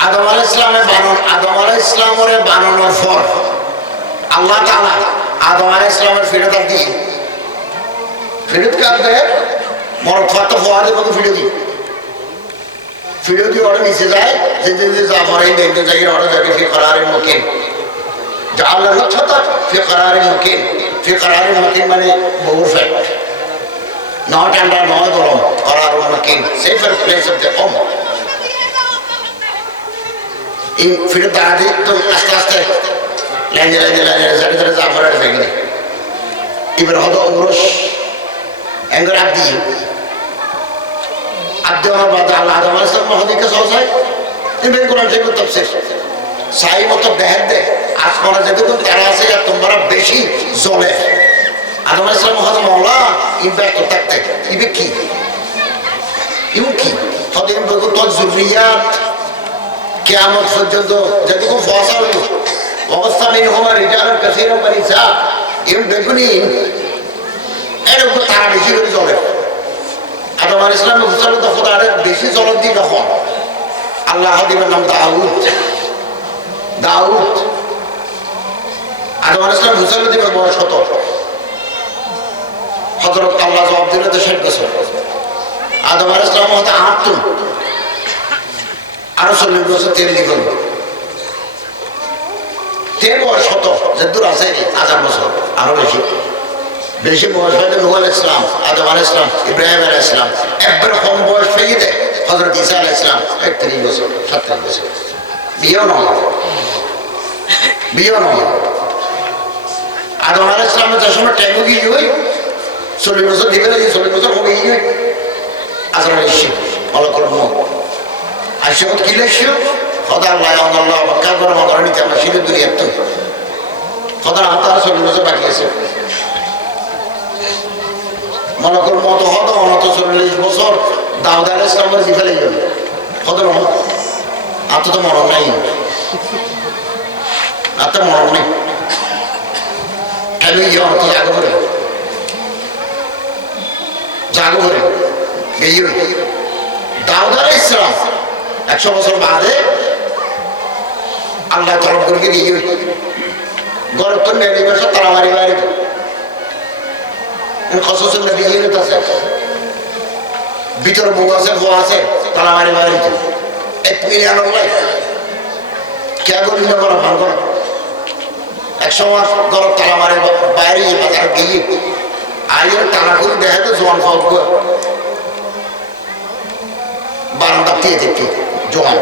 আদম আলাইহিস সালামের বানানোর পর আল্লাহ তাআলা আদম আলাইহিস সালামের ফেরত দিয়ে ফেরত কাটে মরদ ফাত ফওয়াদে বলে ফিরে দিয়ে ওরা নিচে যায় যে জাফর এই দেখতে যাই ওরা যাকে ফি করারের মুকিম যা আল্লাহ লক্ষ্যতা ফি করারের মুকিম মানে বহু ফ্যাক্ট নট ঠান্ডা নয় গরম করারের মুকিম safer place of the home এই ফিরে দাঁড়াতে তো আস্তে আস্তে লাইনে জানি ধরে জাফরের ফেলে এবার হতো অগ্রস এঙ্গর আব্দি দেওয়ার বাদে আল্লাহ আদম আলাইহিস সালাম মহাদিকে সহসায় তিনি কোরআন শরীফের তাফসীর সাই মত দেহের দে আসমানে যেটুকু তারা আছে আর তোমরা বেশি জ্বলে আদম আলাইহিস সালাম মহাদ মাওলা ইনভাইট করতে ইবে কি ফদিন বলতো তো যুরিয়াত কিয়ামত পর্যন্ত যেটুকু ফসল হলো অবস্থা নেই হওয়ার রিজাল কাসীর মারিসা এম বেগুনি এরকম তারা বেশি করে জ্বলে আদম আলাইহিস সালাম হুসাইন তো খোদার বেশি জলদ দিয়ে তখন আল্লাহ দিবের নাম দাউদ আদম আলাইহিস সালাম হুসাইন দিবের বয়স কত হযরত আল্লাহ জবাব দিলে তো 60 বছর আদম আলাইহিস সালাম হতে 78 আরো 40 বছর তেল লিখল তেল বয়স কত যদ্দুর আছে 1000 বছর আরো বেশি বয়স হয়তো নূহ আলাইহিস সালাম আদম আলাইহিস সালাম ইব্রাহিম আলাইহিস সালাম একবার কম বয়স পেয়ে দেয় হযরত ঈসা আলাইহিস সালাম 31 বছর 37 বছর বিয়েও নয় আদম আলাইহিস সালামের যে সময় টাইম গিয়ে হই 40 বছর দিবে 40 বছর হবে গিয়ে আজরাইল এসে মালাকুল মউত আসে কি লেশো খোদা আল্লাহ বাক্কা করে মগর নিতে আমরা সিধে দুনিয়া তো খোদা আতার 40 বছর বাকি আছে মালাকুল মউত হতো 40 বছর দাউদ আলাইহিস সালামের জিফালে গেল খোদা আত তো মরণ নাই কেন অর্থ জাগো করে দাউদ আলাইহিস সালাম 100 বছর বাদে আল্লাহ তরফ করে দিয়ে গরব তো নেই বছর তারা মারি বাড়ি খসুসুল নবী আছে ভিতরে বউ আছে তারা মারি বাড়ি মিলিয়ন কে গরিব করা ভালো করে 100 মাস গরব তালা মারে বাইরে বাজার গিয়ে আইয়ের টানা করে দেখা তো জোয়ান ফাউক বারান্দা দিয়ে দেখতে জোয়ান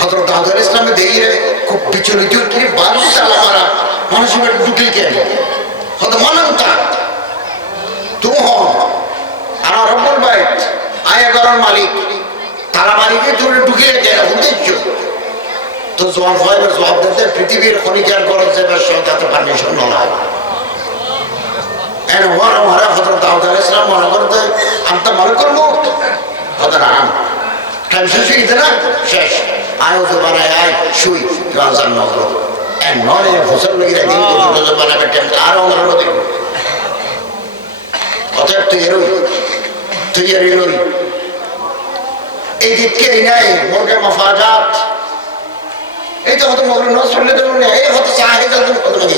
হযরত দাউদ আলাইহিস সালাম দেইরে খুব বিচলিত করে বারান্দা তালা মারা মানুষের ঢুকে কেন হয়তো মানবতা তুমি হন আমার রব্বুল বাইত আয়া গরার মালিক তালা মারিকে তুমি ঢুকে কেন উদ্দেশ্য তো জবাব হয় বা জবাব দিতে পৃথিবীর খনিকার খরচ যাবে সরকার পারমিশন নয় এর হমারা হযরত দাউদ আলাইহিস সালাম মনে করতে আমতা মালিকুল মউত হযরত আম টেনশন শেষ না শেষ আয় তো বানায় আয় শুই রাজার নগর এন্ড নয় ফসল লাগিয়ে দিন তো বানাবে টেনশন আর আমরা নদী কত তুই এরই এই দিককে এই নাই মুরগে মাফাজাত এই তো হয়তো মগর নজ পড়লে তো এই হয়তো চাহে তো কত নাকি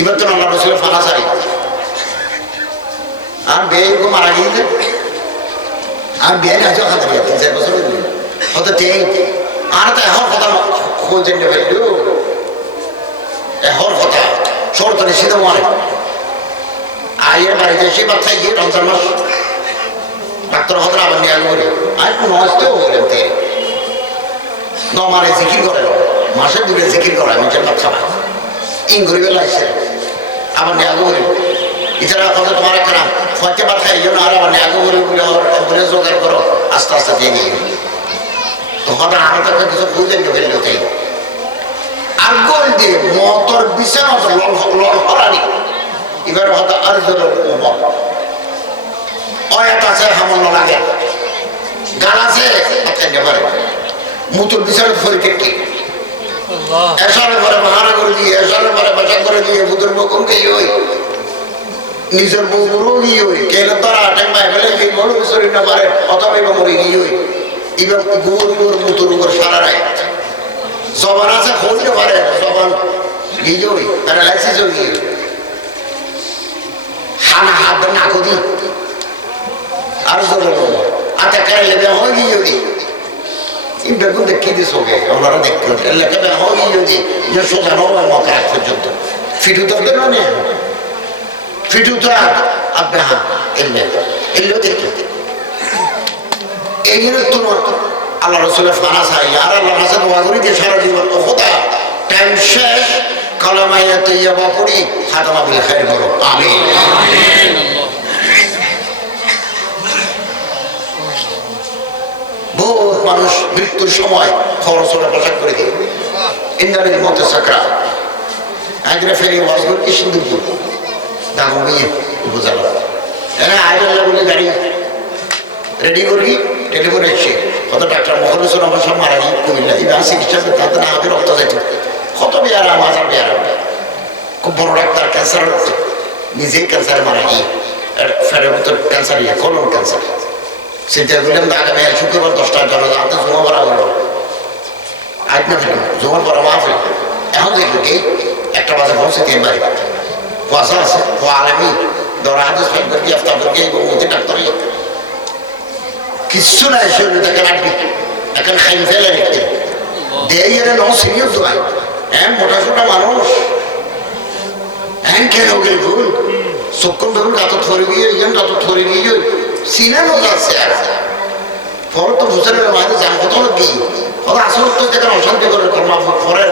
এবার তো আল্লাহ রসুলের ফাঁকা চাই আর বিয়ে এরকম মারা গিয়েছে আর বিয়ে আছে ওখানে 3-4 বছর হয়তো আর তো এখন কথা খোঁজেন ফেলল এখন কথা সরকারি সিধা মানে আয়ের বাড়িতে এসে বাচ্চা গিয়ে রমজান মাস ডাক্তার হতে আবার নিয়ে আসবো আর কোনো আসতেও বললেন তে নমারে জিকির করে মাসে 2 জিকির করে আমি যে বাচ্চা পাই ইংরেজি বেলা আসছে আবার নিয়ে আসবো এছাড়া কথা তোমার একটা ফয়তে বাচ্চা এই জন্য আর আবার নিয়ে আসবো বলে জোগাড় করো আস্তে আস্তে দিয়ে নিয়ে তো হঠাৎ আরো তাকে কিছু খুঁজে নিয়ে ফেললো তাই আর গোল দিয়ে মতর বিছানা লল হরানি এবার হয়তো আর অয়াত আছে হামল লাগে গাল আছে পারে মুতুর বিছানা ফরি কেটে এসারে পরে বাহানা করে দিয়ে এসারে পরে বাসা করে দিয়ে বুধুর বকুমকে ওই নিজের বউ বড় গিয়ে ওই কেন তারা টেম্বায় ফেলে গিয়ে বড় শরীর না পারে অথবা এবার মরে গিয়ে ওই এবার গোর গোর মুতুর উপর সারা রায় জবান আছে খোঁজতে পারে জবান গিয়ে ওই তারা লাইসিস গিয়ে খানা হাত না খুঁজি আর জোরে আতে কাইলে বে হয়ে গিয়ে ওই বেগুন দেখে দিস ওকে ওনারা দেখতে লেখা বে হয়ে গিয়ে ওই যে সোজা নয় মতো এক পর্যন্ত ফিটু তো দেন না ফিটু তো আপনি হ্যাঁ এলেও দেখতে এই জন্য তোমার আল্লাহ রসুলের ফানা চাই আর আল্লাহ হাসান ওয়াগুরি দিয়ে সারা জীবন ওটা টাইম শেষ কালামাইয়া তৈয়া বা পড়ি হাতামা বিল খাইর করো আমিন বহু মানুষ মৃত্যুর সময় খবর চলে পোশাক করে দিয়ে ইন্দ্রের মতো চাকরা একদিনে ফেরি ওয়াজ করি কি সিন্ধুপুর দাগমিয়ে উপজেলা আইডাল্লা বলে গাড়ি রেডি করবি টেলিফোন এসছে কত ডাক্তার মহরুসুল আমার সব মারা গিয়ে কুমিল্লা এবার চিকিৎসা তাতে না হাতে রক্ত যাইত কত বেয়ারা মাজার বেয়ারা খুব বড় ডাক্তার ক্যান্সার হচ্ছে নিজেই ক্যান্সারে মারা গিয়ে ফেরের মতো ক্যান্সার ইয়ে কলম ক্যান্সার সেটা বললাম আগামী শুক্রবার 10টার জন্য আমাদের জমা পড়া হলো আজ না ফেলুন জমা পড়া মাফে এখন দেখলো কি 1টা বাজে পৌঁছে 3 বাড়ি কুয়াশা আছে ও আলামি দৌড়া হাতে স্পেন্ড করে কি আফতাব করে মধ্যে ডাক্তার কিচ্ছু নাই শরীরে দেখেন আটবি এখন খাইন ফেলে রেখে দেয় এরা ন সিনিয়র দোয়াই হ্যাঁ মোটা সোটা মানুষ হ্যাঁ কেন ওকে ভুল চক্ষণ ধরুন গাত থরে গিয়ে এইখান গাত থরে গিয়ে সিনেমা যাচ্ছে আর পরে তো বুঝে নেবে মাঝে যান কত কি ওরা আসল তো যেখানে অশান্তি করে কর্মা পরে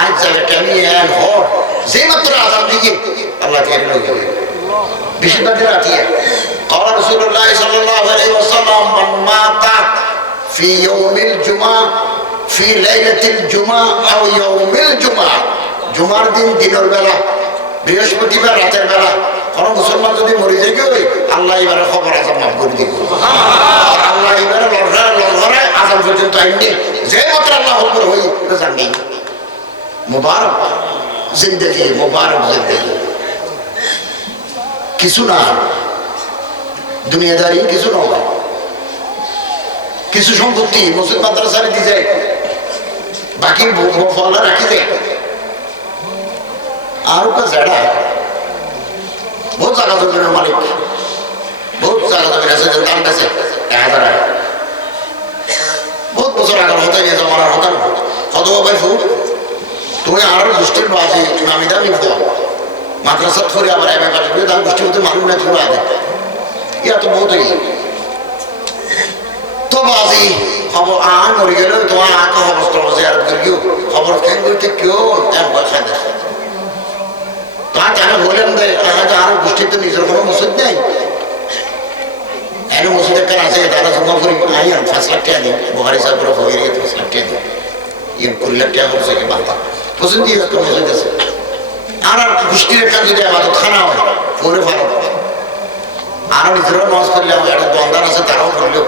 আজ জায়গাটা আমি হর যে মাত্র আজান দিকে আল্লাহ কে বেশিরভাগ রাতিয়া قال رسول الله صلى الله عليه وسلم من مات في يوم الجمعة في ليلة الجمعة أو يوم الجمعة জুমার দিন দিনের বেলা বৃহস্পতিবার রাতের বেলা কোন মুসলমান যদি মরে যায় ওই আল্লাহ এবারে খবর আজাব মাফ করে দিব আল্লাহ এবারে লড়াই আজাব পর্যন্ত আইনি যে মাত্র আল্লাহ হুকুম হই জানি মুবারক জিন্দেগি মুবারক জিন্দেগি কিছু না দুনিয়াদারি কিছু নয় কিছু সম্পত্তি মসজিদ মাদ্রাসারে দিয়ে যায় বাকি ফল রাখি যায় আর যারা বহুত জায়গা জমিনের মালিক বহুত জায়গা জমিন আছে দাম আছে 1000 টাকা বহুত বছর আগে হতে নিয়ে জমার হতাম কত ভাই ফুট তুমি আরো গোষ্ঠীর বাসি নামি দামি মাদ্রাসা ধরে আবার এম এ পাশ করে দাম গোষ্ঠী হতে মানুষ না চলে আগে ইয়া তো বহুত তো বাজি খবর আন মরে গেল তোমার আঁকা অবস্থা আর কেউ খবর খেন করতে কেউ খাই দেখে তার জানা বললাম আরো গোষ্ঠীর তো নিজের কোনো মসজিদ নেই এর মসজিদ একটা আছে তারা জমা করি আই আর 5 লাখ টাকা দিই বুহারি সাহেবের হয়ে গিয়ে 5 লাখ টাকা দিই ইয়ে 20 লাখ টাকা খরচ হয় বাবা পছন্দ দিয়ে একটা মসজিদ আছে আর গোষ্ঠীর একটা যদি আবাদত খানা হয় পরে ভালো আরো নিজেরও নামাজ পড়লে একটা দোকানদার আছে তারাও করলেও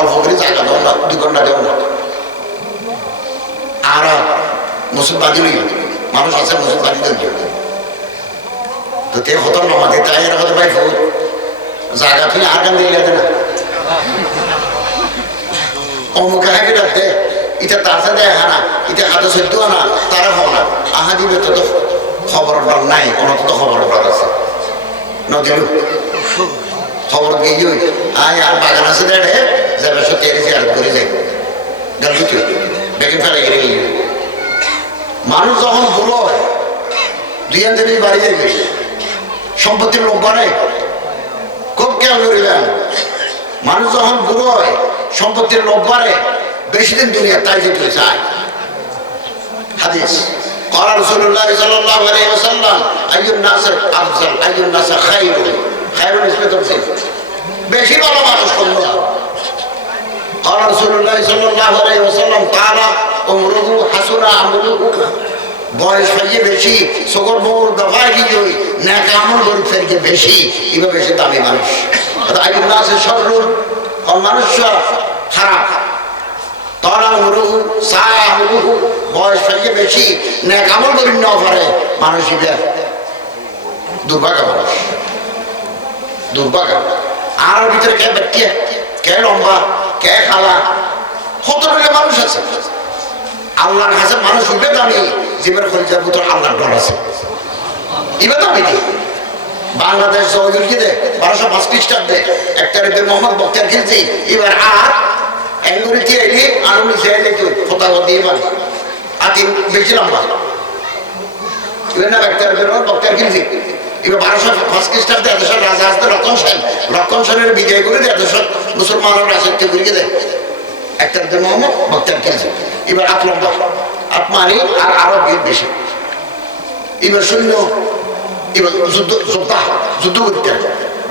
অল্প করে জায়গা দেও না 2 ঘন্টা দেও না আর মুসলমানি মানুষ আছে মুসলমানি তো তে হতো না মাঝে তাই এরা হতে পাই জায়গা তুই আর গান দিয়ে না অমুকে হাঁকে ডাকতে এটা তার সাথে হানা এটা হাতে সত্য না তারা হও না আহা দিবে তো খবর ডর নাই কোনো তো খবর ডর আছে নদীর খবর গিয়ে আয় আর বাগান আছে দেড়ে যাবে সত্যি আর করে যাই গাড়ি বেগে ফেলে গেলে মানুষ যখন ভুল হয় দুই দিনই বাড়ি যাবে সম্পত্তির লোক বাড়ে খুব খেয়াল করিবেন মানুষ যখন বুড়ো হয় সম্পত্তির লোভ বাড়ে বেশি দিন দুনিয়া তাই যেতে চায় হাদিস قال رسول الله صلى الله عليه وسلم اي الناس افضل اي الناس خير خير اسمه تفسير বেশি ভালো মানুষ কোনটা قال رسول الله صلى الله عليه وسلم قال عمره حسن عمله বয়স হয়ে বেশি সকল বউর দফায় কি হই নেক আমল করে ফেরকে বেশি ইবা বেশি দামি মানুষ আই الناس شر মানুষ খারাপ তারা মুরুহু সায়া মুরুহু বয়স হয়ে বেশি নেক আমল করি না পারে মানুষ এটা দুর্ভাগ্য মানুষ দুর্ভাগ্য আর ভিতরে কে ব্যক্তি কে লম্বা কে খালা কত রকমের মানুষ আছে আল্লাহর কাছে মানুষ উঠে দামি জীবনের খরিজার ভিতর আল্লাহর ডর আছে ইবে দামি কি বাংলাদেশ সহযোগী দে 1205 খ্রিস্টাব্দে একটা রেবে মোহাম্মদ বক্তার খিলছি এবার আর এঙ্গুরিটি এলি আরো নিচে এলি তো ফতাওয়া দিয়ে বান আতি বেশি লম্বা এবার না একটা রেবে বক্তার খিলছি এবার 1205 খ্রিস্টাব্দে এদেশের রাজা আসতে লক্ষণ সেনের বিজয় করে দেয় এদেশের মুসলমানের রাজত্ব করে দেয় একটা রেবে মোহাম্মদ বক্তার খিলছি এবার আট লম্বা আট মানি আর আরো বেশি এবার শূন্য এবার যুদ্ধ করতে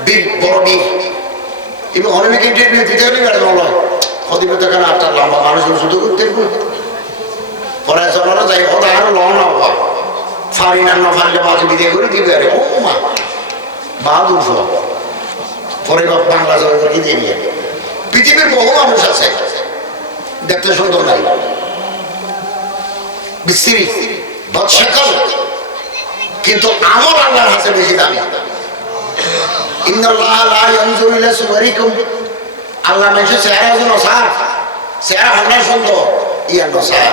বীর বড় বীর এবার অনেকে ইন্টারভিউ দিতে হলে বেড়ে বলো হদিবে তো কেন আপনার লম্বা মানুষ যুদ্ধ করতে পরে চলানো যাই ওটা আরো ল না হওয়া ফারি না ফারিলে বাজে বিদায় করে দিবে আরে ও মা বাহাদুর সব পরে বাংলা জয় করে দিয়ে নিয়ে পৃথিবীর বহু মানুষ আছে দেখতে সুন্দর নাই বিশ্রী বৎসকাল কিন্তু আমল আল্লাহর হাতে বেশি দামি ইন্নাল্লাহ লা ইয়ানজুরু ইলা সুওয়ারিকুম আল্লাহ মেশে চেহারা যেন সার চেহারা হন্না সুন্দর ইয়া নসার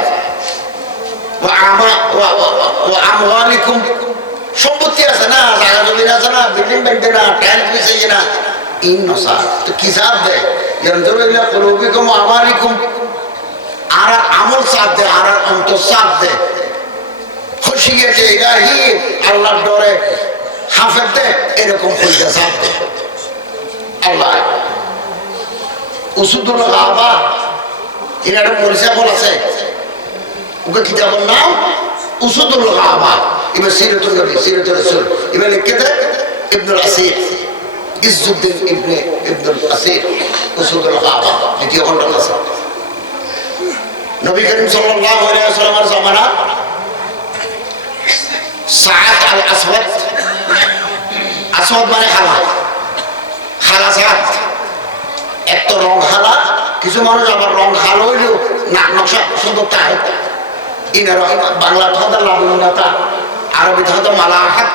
ওয়া আমওয়ালিকুম সম্পত্তি আছে না জায়গা জমি আছে না বিল্ডিং বাড়িতে না টাইল বিছাইয়ে না ইন নসার তো কি সার দেয় ইয়ানজুরু ইলা কুলুবিকুম ওয়া আমালিকুম আর আমল সার দেয় আর অন্তর সার দেয় খুশি গেছে ইলাহি আল্লাহর ডরে হাফেজ দে এরকম খুলতে সাপ আল্লাহ উসুদুল গাবা এর পরিচয় বল আছে ওকে কিতাবের নাম উসুদুল গাবা এবার সিরাতুল নবী সিরাতুল রাসূল এবার লিখতে ইবনুল আসির ইজ্জুদ্দিন ইবনুল আসির উসুদুল গাবা দ্বিতীয় খণ্ড আছে নবী করিম সাল্লাল্লাহু আলাইহি ওয়াসাল্লামের জামানা সাআদ আল আসওয়াদ আসওয়াদ মানে খালা খালা সাআদ এত রং খালা কিছু মানুষ আবার রং খালো হইলেও নাক নকশা সুন্দর তাই ইনার বাংলা কথা লাবণতা আরবি কথা মালা হাত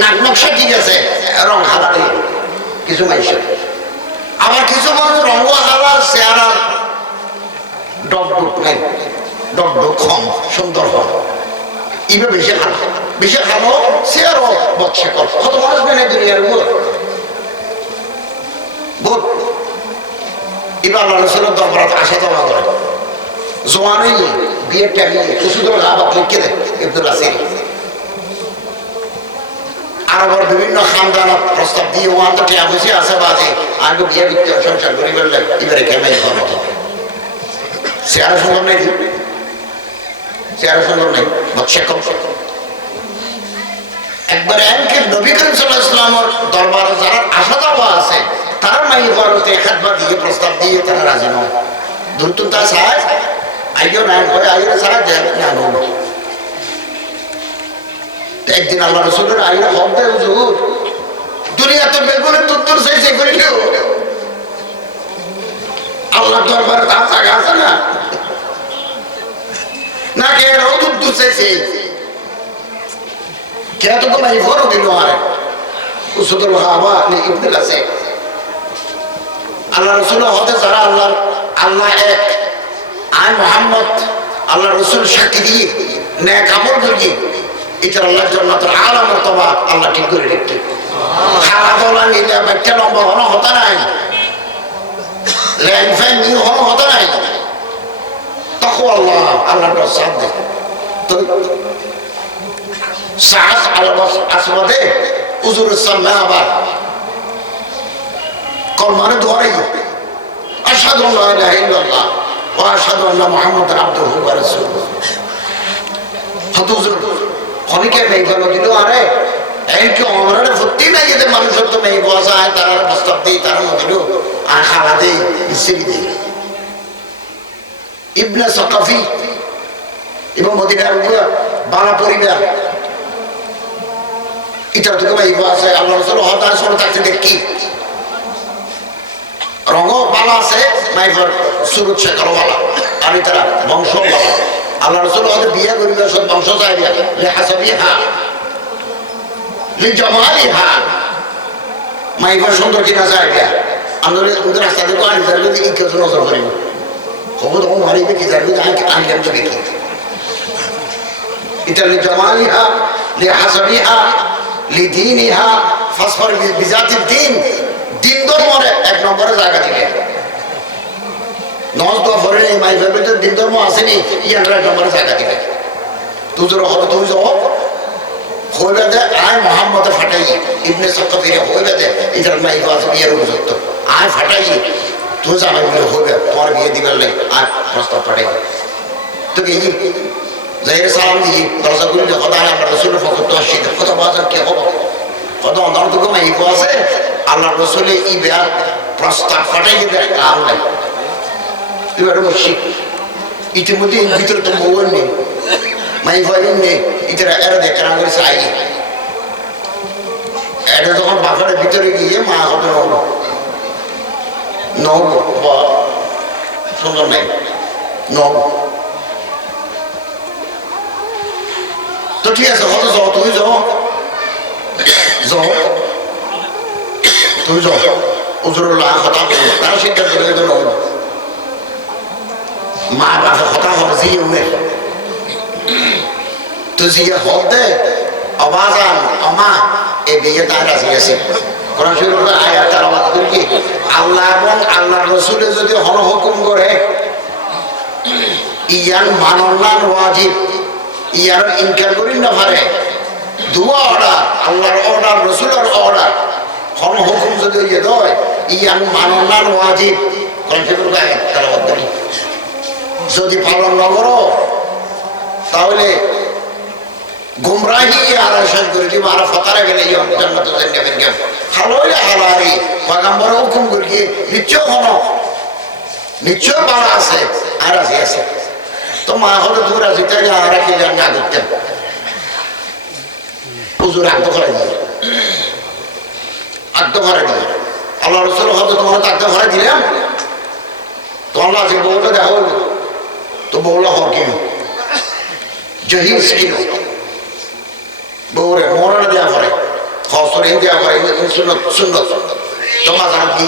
নাক নকশা ঠিক আছে রং খালা দিয়ে কিছু মানুষের আবার কিছু মানুষ রঙ খালা চেহারা ডক নাই ডক কম সুন্দর হয় ইবে বেশি খালো সে আরো বচ্ছে কর কত মানুষ মেনে দুনিয়ার উপর বোধ এবার আল্লাহ রসুলের দরবারে আসা যাওয়া করে জোয়ানই বিয়ের টাইমে কুসুদুল গাবা লিখে দেয় ইবনুল আসির আর আবার বিভিন্ন খানদান প্রস্তাব দিয়ে ওয়ান তো টিয়া বসে আছে বাজে আগে বিয়ে করতে সংসার করি বললে এবারে কেমাই করো সে আরো সুন্দর নেই চেহারা সুন্দর নেই বৎসে কম একবার এমনকি নবী করিম সাল্লাল্লাহু আলাইহি ওয়াসাল্লামের দরবারে যারা আসা যাওয়া আছে তারা মাই ঘরতে খাতবা দিয়ে প্রস্তাব দিয়ে তারা রাজি নয় দুটো তা চায় আইও না করে আইও সারা দেয় না হলো একদিন আল্লাহ রাসূলের আইও হবে হুজুর দুনিয়া তো বেগুনের তুত্তুর সেই করে নিও আল্লাহ দরবারে তা জায়গা আছে না না কে রোদুর দুসেছে কে তো কোলাই ফরো দিল আর উসুদুল গাবা নে ইবনুল আসির আল্লাহ রাসূল হতে যারা আল্লাহ আল্লাহ এক, আয় মোহাম্মদ আল্লাহ রসুল সাক্ষী দিয়ে ন্যায় কাপড় করিয়ে এটা আল্লাহর জন্য তোর আলা মর্তবা আল্লাহ ঠিক করে রেখে খারাপ হলা নিলে একটা লম্বা হনো হতা নাই, ল্যান্ড ফ্যান নিয়ে হনো হতা নাই, তখন আল্লাহ আল্লাহর সাথ দেয়। তো সাহস আল্লাহ আসমাদে হুজুরের সামনে আবার কলমানে দোয়ারাই আশহাদু আল্লা ইলাহা ইল্লাল্লাহ ওয়া আশহাদু আন্না মুহাম্মাদান আবদুহু ওয়া রাসূলুহু। হুজুর অনেকে মেয়ে গেল দিল, আরে কি অমরাটা সত্যি না যে মানুষের তো মেয়ে বসায় তারা প্রস্তাব দিই তারা দিল আর খালা দেই ইসিরি দিই। ইবনে সাকাফি এবং মদিনার বালা পরিবার এটা থেকে মেয়ে বসায় আল্লাহ রাসূল হতাশ হয়ে থাকতে দেখি রঙ বালা আছে মাইফার সুরত শেখারও বালা আর তারা বংশ বালা। আল্লাহ রাসূল ওদের বিয়ে করিবে সব বংশ চাই দিয়া লিহাসাবিহা লিজামালিহা মাইফার সুন্দর কিনা চাই দিয়া আমরা ওদের রাস্তা থেকে আনি যাবে কি কেউ নজর করিব খবর তখন মারিবে কি যাবে আনলাম তো দেখি এটা লিজামালিহা লিহাসাবিহা লিদিনিহা ফাসফার বিজাতির দিন, দিন ধর্মের এক নম্বরে জায়গা দিবে। নজ দোয়া ভরে নেই মাইফের ভিতরে দিন ধর্ম আসেনি ইয়ানরা এক নম্বরে জায়গা দিবে। তুজোর হবে তুই যাও হইবে দে আয় মোহাম্মদে ফাটাই ইবনে সাকাফিরে হইবে দে এটার মাইফ আছে বিয়ের উপযুক্ত আয় ফাটাই তুই জামাই বলে হইবে তোমার বিয়ে দিবার লাই আর প্রস্তাব ফাটাই তো কি যাই সালাম দিয়ে দরজা খুলে কথা আমরা রসুলের পক্ষ তো আসছি কত বাজার কে হবো কত অন্তর্গত মাইফ আছে আল্লাহ রসুলের ই বিয়ার প্রস্তাব ফাটাই দেবে কাম নাই। এবারে বসছি ইতিমধ্যে ভিতরে তো বউর নেই মাই ভাইও নেই ইতারা এরা দেখে না করে চাই এটা যখন বাঘারের ভিতরে গিয়ে মা হবে নব সুন্দর নাই নব তো ঠিক আছে হয়তো যাও তুমি যাও যাও তুমি যাও উজরুল্লাহ কথা বলো তারা সিদ্ধান্ত করে নব মা বাবা কথা হবে জিয়ে উঠে তো জিয়ে হক দে আবাজান আমা এই বিয়ে তার রাজি আছে কোরআন শরীফের আয়াত তেলাওয়াত করি আল্লাহ এবং আল্লাহর রাসূল যদি হন হুকুম করে ইয়ান মাননা ওয়াজিব ইয়ার ইনকার করি না পারে দুয়া অর্ডার আল্লাহর অর্ডার রাসূলের অর্ডার হন হুকুম যদি ইয়ে দেয় ইয়ান মাননা ওয়াজিব কোরআন শরীফের আয়াত তেলাওয়াত করি যদি পালন না করো তাহলে গুমরাহি আর আশা করে দিব আর ফাতারে গেলে জান্নাত জান্নাতের গেম হালালে হালারি পয়গম্বর হুকুম করি নিশ্চয় হনো নিশ্চয় বাড়া আছে আর আছে তো মা হলে দূর আছে তাই আর কি জানা করতেন হুজুর আত্ম করে দিল আত্ম করে দিল আল্লাহ রাসূল হয়তো তোমার আত্ম করে দিলাম তো আল্লাহ যে বউটা দেখো তো বউলা হওয়ার কিনো জহিজ কিনো বউরে মরণে দেওয়া করে খসরে দেওয়া করে সুন্দর তোমার জান কি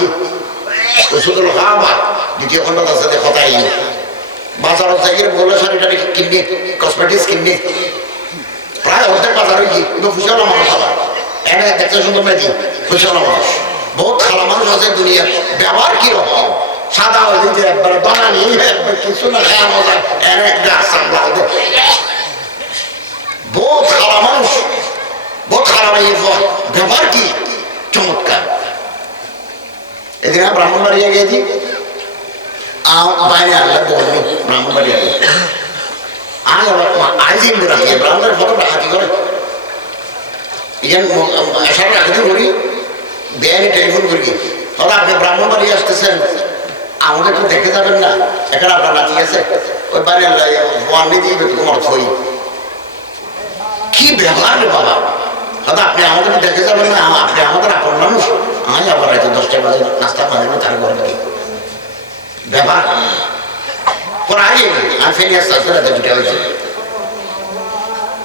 শুধু খাবার দ্বিতীয় খন্ড আছে কথাই বাজার থেকে বলে শাড়িটারি কিনবি কসমেটিক্স কিনবি প্রায় অর্ধেক বাজারে কি ফুসানো মানুষ আবার এনে দেখতে সুন্দর নাকি ফুসানো মানুষ বহুত খালা মানুষ আছে দুনিয়ার ব্যবহার কিরকম সাদা হয়ে যে একবার বানানি একবার কিছু না খাওয়া মজা এনে গাছ সামলা বহুত খারাপ মানুষ বহুত খারাপ ব্যবহার কি চমৎকার। এদিন ব্রাহ্মণবাড়িয়া গিয়েছি বাইরে আল্লাহ বলবি ব্রাহ্মণবাড়িয়া আমি আইজি রাখি ব্রাহ্মণের ফটোটা হাতি করে সামনে আগে করি বেআইনি টেলিফোন করি তাহলে আপনি ব্রাহ্মণবাড়ি আসতেছেন আমাকে তো দেখে যাবেন না এখানে আপনার নাতি আছে ওই বাইরে ওয়ানি দিয়ে তোমার থই কি ব্যবহার রে বাবা দাদা আপনি আমাদের দেখে যাবেন না আপনি আমাদের আপন মানুষ আমি আবার রাতে 10টা বাজে নাস্তা বানাবো তার ঘরে গিয়ে ব্যবহার পরে আগে আমি ফেলে আসতে আসতে রাতে দুটা হয়েছে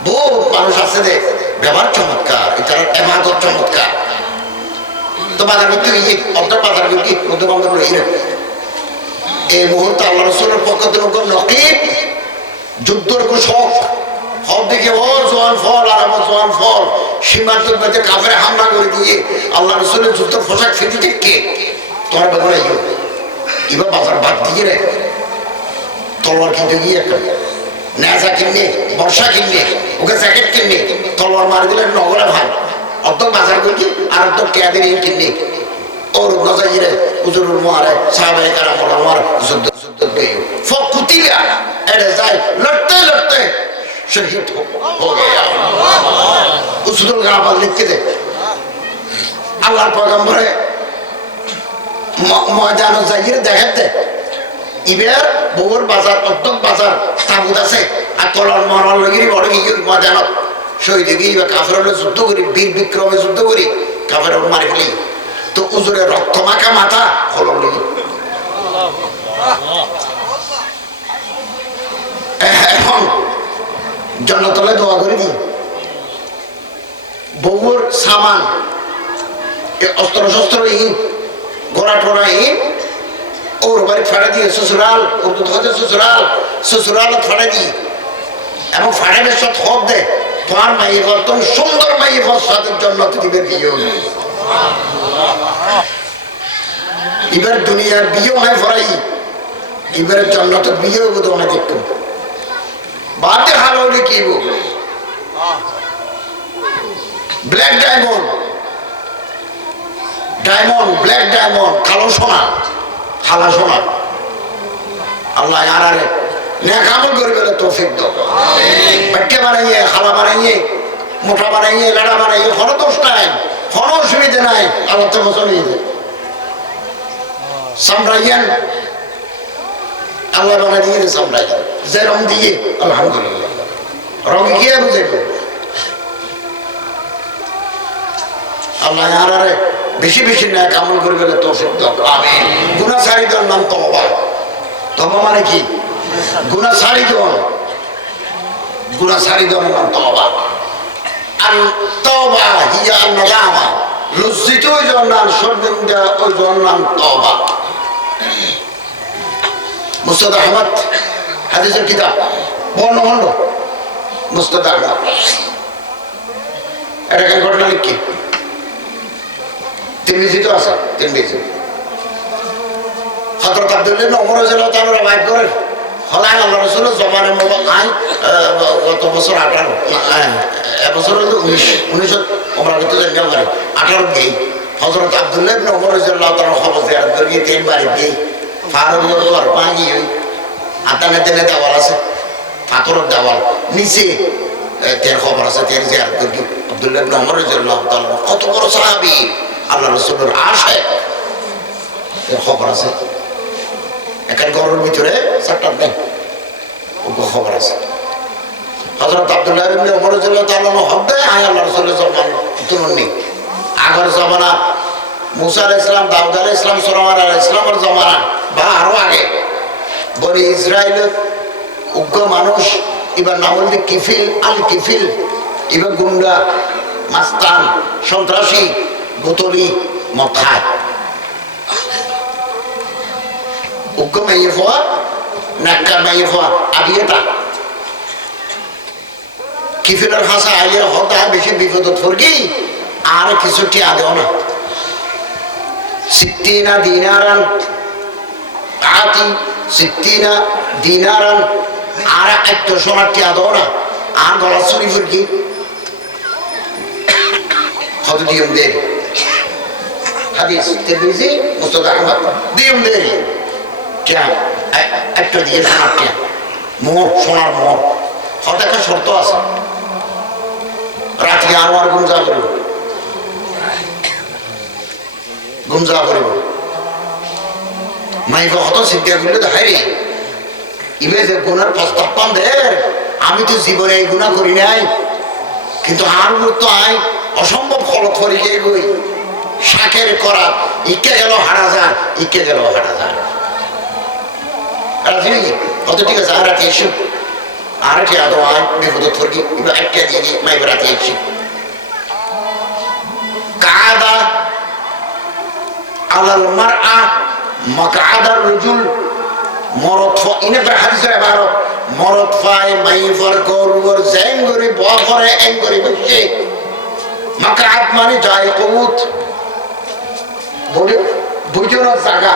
বহু মানুষ আছে যে ব্যবহার চমৎকার এটার এমাদত চমৎকার তো বাজার করতে গিয়ে অর্ধ বাজার করতে মধ্য বন্ধ করে এই মুহূর্তে আল্লাহ রসুলের পক্ষ থেকে নকিব যুদ্ধের ঘোষক সব দিকে ও জোয়ান ফল আর আমার জোয়ান ফল সীমান্ত মধ্যে কাফের হামলা করে দিয়ে আল্লাহ রসুলের যুদ্ধের পোশাক ফেটি কে তোমার বেগুনে এবার বাজার বাদ দিয়ে রে তলোয়ার কিনতে গিয়ে একটা নেজা কিনলে বর্ষা কিনলে ওকে জ্যাকেট কিনলে তলোয়ার মারি দিলে নগরে ভাই অর্ধ বাজার করছি আর অর্ধ কেয়াদের কিনলে ওর নজাইরে হুজুরুল মারে সাহাবায়ে কেরাম আমার যুদ্ধ যুদ্ধ দিয়ে ফকুতিলা এড়ে যায় লড়তে লড়তে শহীদ हो गया উসুদুল গাবাল লিখতে দে আল্লাহর পয়গম্বরে ময়দানে যাইয়ে দেখাতে ইবের বউর বাজার অর্ধক বাজার তাবুত আছে আর তলার মরার লগিরি বড় গিয়ে ময়দানত শহীদ গিয়ে কাফের যুদ্ধ করি বীর বিক্রমে যুদ্ধ করি কাফের মারি ফেলি তো উজুরে রক্ত মাখা মাথা হল এখন জন্নতলে দোয়া করে দিই বউর সামান অস্ত্র শস্ত্র ঘোড়া টোড়া ওর বাড়ি ফাড়ে দিয়ে শ্বশুরাল শ্বশুরাল শ্বশুরাল ফাড়ে দিই এবং ফাড়ে বেশ থপ দেয় তোমার মাইয়ে ঘর তুমি সুন্দর মাইয়ে ঘর সাথে জন্নত দিবে বিয়ে এবার দুনিয়ার বিয়ে হয় ফরাই এবারে জন্নত বিয়ে হবো তো অনেক একটু বাদে হাল হলে কি black diamond diamond black diamond কালো সোনা খালা সোনা আল্লাহ আরে নেক আমল করে গেলে তৌফিক দাও বাচ্চা বানাইয়ে খালা বানাইয়ে মোটা বানাইয়ে লাড়া বানাইয়ে কোনো দোষ নাই কোনো অসুবিধা নাই আল্লাহ তো বছর নিয়ে যায় সামরাইয়ান আল্লাহ বানাই দিয়ে সামরাইয়ান যে রং দিয়ে আলহামদুলিল্লাহ রং গিয়ে বুঝে আল্লাহ আরে বেশি বেশি নেক আমল করে গেলে তৌফিক দাও আমিন গুনাহগারীদের নাম তওবা তওবা মানে কি গুনাহগারীদের নাম তওবা আর তওবা হিয়া নাদামা লজ্জিত ওই জন্নান শর্মিন্দা ওই জন্নান তওবা মুস্তাদ আহমদ হাদিসের কিতাব বর্ণখণ্ড মুস্তাদ আহমদ এটা কেন ঘটনা লিখি তিরমিজি তো আছে তিরমিজি হযরত আব্দুল্লাহ ইবনে ওমর রাদিয়াল্লাহু তাআলা বাইত করেন হলাই আল্লাহ রাসূলের জমানার মধ্যে আই গত বছর 18 এবছর হলো 19 ওমরা করতে যাওয়া করে 18 গই হযরত আব্দুল্লাহ ইবনে ওমর রাদিয়াল্লাহু তাআলা খবর জিয়ারত করে তিন বাড়ি গই ফারুক ঘর পানি আতানে তেনে দেওয়াল আছে পাথরের দেওয়াল নিচে তের খবর আছে তের জিয়ারত করে আব্দুল্লাহ ইবনে ওমর রাদিয়াল্লাহু তাআলা কত বড় সাহাবী আল্লাহ রাসূলের আশিক এর খবর আছে একার ঘরের ভিতরে চারটা দেন ওকে খবর আছে হযরত আব্দুল্লাহ ইবনে ওমর রাদিয়াল্লাহু তাআলা হদ্দে আয় আল্লাহ রাসূলের জমান তুলনি আগের জামানা মুসা আলাইহিস সালাম দাউদ আলাইহিস সালাম সুলাইমান আলাইহিস সালামের জামানা বা আরো আগে বনি ইসরাইলের উগ্র মানুষ এবার নাম হল কিফিল আল কিফিল এবার গুন্ডা মাস্তান সন্ত্রাসী বোতলি মথায় উগ্র মাইয়ে ফোয়া নাক্কার মাইয়ে ফোয়া আবিয়েটা কিফিলের হাসা আইয়ের হতা বেশি বিপদত পড়গি আর কিছু টিয়া দেও না সিত্তিনা দিনারান আতি সিত্তিনা দিনারান আর একটা সোনার টিয়া দেও না আর গলা চুরি পড়গি কত দিয়ম দে হাদিস তিরমিজি মুস্তাদ আহমদ দিয়ম দে টিয়া একটা দিয়ে সোনার টিয়া মোহর সোনার মোহর হয়তো একটা শর্ত আছে রাতে আরো আর গুমজা করিব মাইক হত চিন্তা করলে তো হাই ইবে যে গুণার প্রস্তাব পান দে আমি তো জীবনে এই গুণা করি নাই কিন্তু আর তো আই অসম্ভব ফলত করি যে গই শাকের করা ইকে গেল হারাজার ইকে গেল হারাজার কত ঠিক আছে আর রাতে এসে আর কি আদৌ আয় বিপদ থরকি একটা দিয়ে মাইক রাতে এসে কাদা আলাল মারআ মাকআদার রাজুল মরদ ইনে প্রায় হাদিসের এবারও মরদ ফাই মাই ফর গরুর জেঙ্গরি বফরে এঙ্গরি বসে মাকাত মানে যায় কবুত বলে বুঝুনোর জায়গা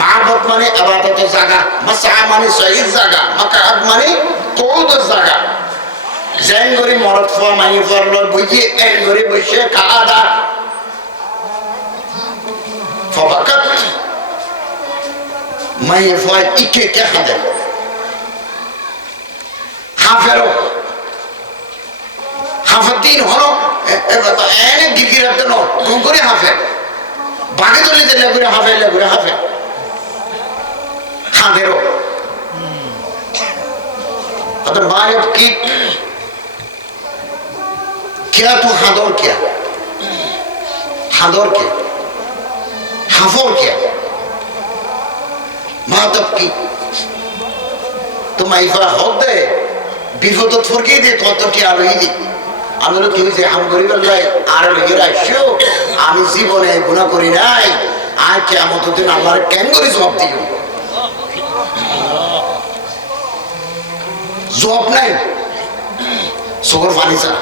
মাহবত মানে আবাদতের জায়গা মাসা মানে শহীদ জায়গা মাকাত মানে কবুতের জায়গা জেঙ্গরি মরদ ফা মাই ফর বুঝি এঙ্গরি বসে কাদা ফবাকাত মাই ফা ইকে কে খাদে হাফেরো হাফাতিন হলো এনে গিরগিরাতে ন কোন করে হাফে বাগে চলে দিলে করে হাফে হাফেরো तो मालिक की क्या तू हादौर क्या हादौर क्या हाफौर क्या मातब की तुम आइफा होत दे বিপদ ফরকে দে তত কি আলোই দি আমরা কি হইছে হাম করি বললাই আর লইয়া রাখছো আমি জীবনে গুনাহ করি নাই আর কিয়ামত দিন আল্লাহর কেন করে জবাব দিও জবাব নাই সুগর ফানিসা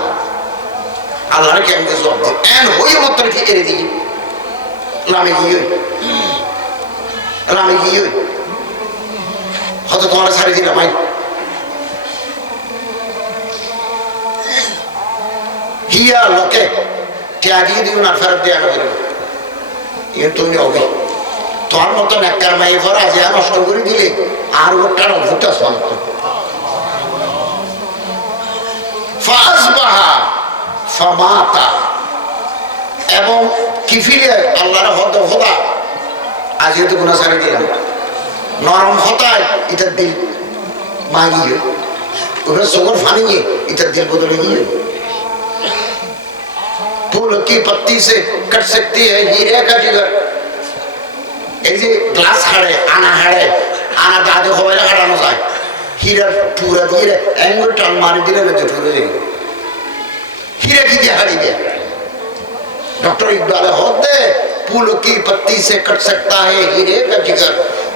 আল্লাহর কেন করে জবাব দিও এন হইও মত কি করে দি লামে গিয়ে হয়তো তোমার ছাড়ি দিলাম ভাই হিয়া লোকে ত্যাগী দিও না ফেরত দেওয়া হবে ইয়ে তুমি হবে তোমার মতন একটা মাই ভরা যে নষ্ট করে দিলে আর ওটার অভূতা শান্ত ফাসবাহা ফামাতা এবং কিফিলে আল্লাহর হদ খোদা আজ তো গুনাহ ছাড়ি দিলাম নরম হতায় এটা দিল মাগিয়ে ওরা সগর ফানিয়ে এটা দিল বদলে গিয়ে फूल की पत्ती से कट सकती है हीरे का जिगर ऐसे ग्लास खड़े आना दादे होवे ना खड़ा ना जाए हीरा पूरा हीरे एंगल टन मार दिले ना जो ठुरे हीरे की दिहाड़ी गया डॉक्टर इकबाल होते फूल की पत्ती से कट सकता है हीरे का जिगर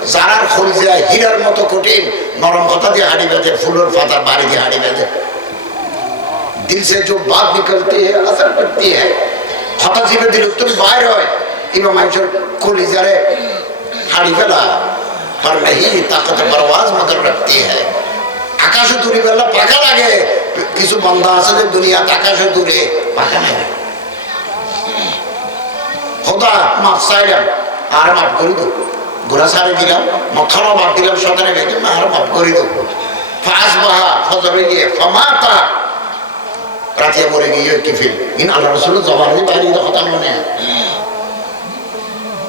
जारार खोल जाए हीरार मतो कठिन नरम কথা দিয়ে হাড়ি বেঁধে ফুলের পাতা বাড়ি দিয়ে হাড়ি বেঁধে दिल से जो बात निकलती है असर करती है हताशी में दिल तुम बाहर हो इमाम आयशा को लिजारे हाड़ी गला पर नहीं ताकत परवाज मगर रखती है आकाश दूरी बेला पाका लागे किसु बंदा আসলে दुनिया आकाश दूरे पाका লাগে খোদা মাফ চাইলাম আর মাফ করে দাও গুনাহ ছাড়ে দিলাম মক্ষমা বাদ দিলাম শয়তানের বেগে আর মাফ করে দাও ফাসবাহা ফজরে গিয়ে ফামাতা রাতে মরে গিয়ে কি ফিল ইন আল্লাহ রাসূলের জমানায় বাড়ি দা কথা মনে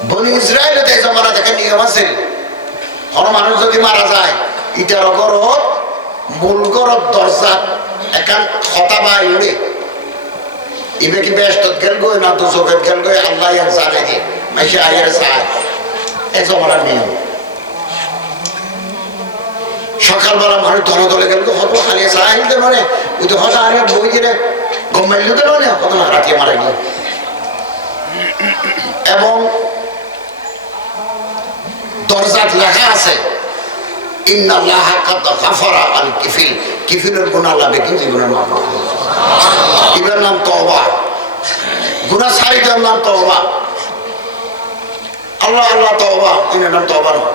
বনি ইসরায়েলের এই জমানা থেকে নিয়ম আছে কোন মানুষ যদি মারা যায় ইটার ঘর মূল ঘর দরজা একান কথা বাই উড়ে ইবে কি বেস্ট গেল গো না তো সোফেট গেল গো আল্লাহ ইয়ার জানে যে মাইশা আয়ের সাথ এই জমানার নিয়ম সকালবেলা মানুষ ধনদলে গেল তো হতো খালি সাহিল মানে ও তো হতা আরে বই গেলে গমাইল তো না হতো না রাতে মারা গেল এবং দরজাত লেখা আছে ইন্নাল্লাহা কাদ গাফারা আল কিফিল কিফিলের গুনাহ লাগে কি জীবনের মাফ এটার নাম তওবা গুনাহ ছাড়ি দেওয়ার নাম তওবা আল্লাহ আল্লাহ তওবা এটার নাম তওবা নয়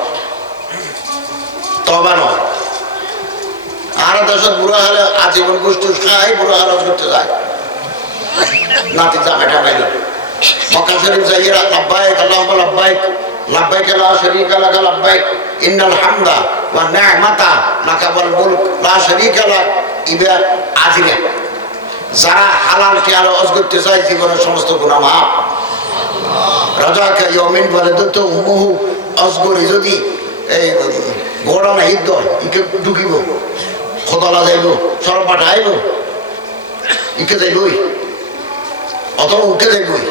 তওবা নয় আর দশত বুড়া হলে আজীবন গোষ্ঠী খাই বুড়া হারাজ করতে যায় নাতি জামে ঠামাইল মক্কা শরীফ যাইরা লাব্বাইক আল্লাহুম্মা লাব্বাইক লাব্বাইক লা শারীকা লাক লাব্বাইক ইন্নাল হামদা ওয়া নি'মাতা লাকা ওয়াল মুলক লা শারীকা লাক ইবা আজিলে যারা হালাল খেয়াল ওয়াজ করতে চায় জীবনের সমস্ত গুনাহ মাফ রাজাকা ইয়ামিন ওয়ালাদাতু উম্মুহু আসগরি যদি এই গোড়া না হিদ্দ ইকে ঢুকিব খোদলা যাইব সরব পাঠাইব ইকে যাইবই অথবা উঠে যাইবই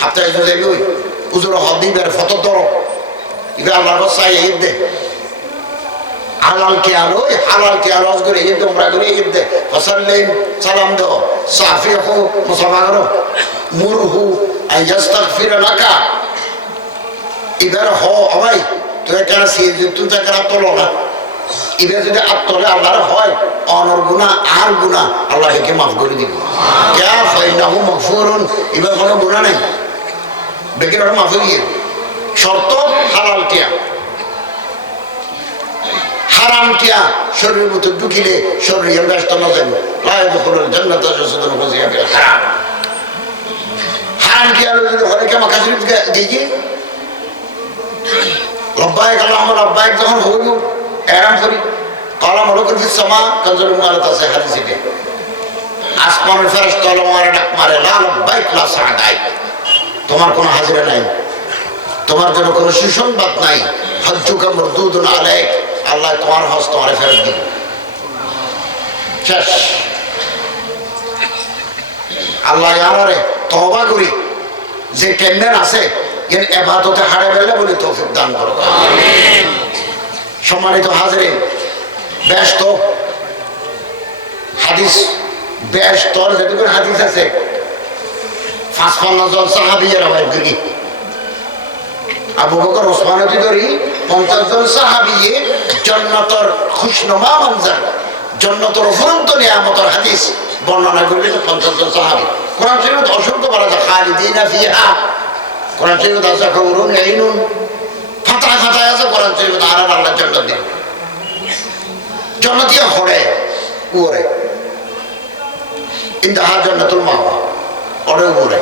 হাতে এসে যাইবই উজুর হদিবের ফটো ধরো ইবে আল্লাহর চাই ঈদ দে হালাল কে আলো করে ঈদ তোমরা করে ঈদ দে ফসল্লিম সালাম দাও সাফিহু মুসাফা করো মুরহু আইয়াস্তাগফির লাকা ইবার হ ভাই তো এখানে তুই তাকে তোলো না, এবার যদি আত্মলে আল্লাহর হয় অনর গুণা আর গুণা আল্লাহ একে মাফ করে দিব। এবার কোনো গুণা নেই, বেকের মাফ হয়ে গিয়ে শর্ত হালাল টিয়া, হারাম টিয়া শরীরের মতো ঢুকিলে শরীরের ব্যস্ত না যাবে। হারাম হারাম টিয়া ঘরে কেমন কাছে গিয়ে লব্বাইক আল্লাহুম্মা লব্বাইক যখন হইব এরাম করি কলম হলো করবি সমা কনজল মারত আছে হাদিসে আসমানের ফেরেশতা হলো মারে ডাক মারে লা লব্বাইক লা সাদাইক, তোমার কোনো হাজিরা নাই, তোমার জন্য কোনো সুসংবাদ নাই, হজ্জুকা মারদুদুন আলাইক, আল্লাহ তোমার হজ তোমারে ফেরত দিবে। শেষ। আল্লাহ আমারে তওবা করি যে টেন্ডার আছে এর ইবাদতে হারে বেলে বলে তৌফিক দান করো। আমিন। সম্মানিত হাজিরিন, ব্যস্ত হাদিস ব্যস্ত যেটুকু হাদিস আছে ৫৫ জন সাহাবীর আবার করি আবু বকর ওসমান ধরি ৫০ জন সাহাবী জান্নাতের খুশনুমা মঞ্জার জান্নাতের ফুরন্ত নিয়ামতের হাদিস বর্ণনা করবেন ৫০ জন সাহাবী। কোরআন শরীফে অসংখ্য বলা যায় খালিদিনা ফিহা, কোরআন শরীফে আছে হুরুন আইনুন, ফাতায় ফাতায় আছে কোরআন শরীফে আর আল্লাহ জান্নাত দেন, জান্নাতিয়া হরে ওরে ইনতাহা জান্নাতুল মাওয়া ওরে ওরে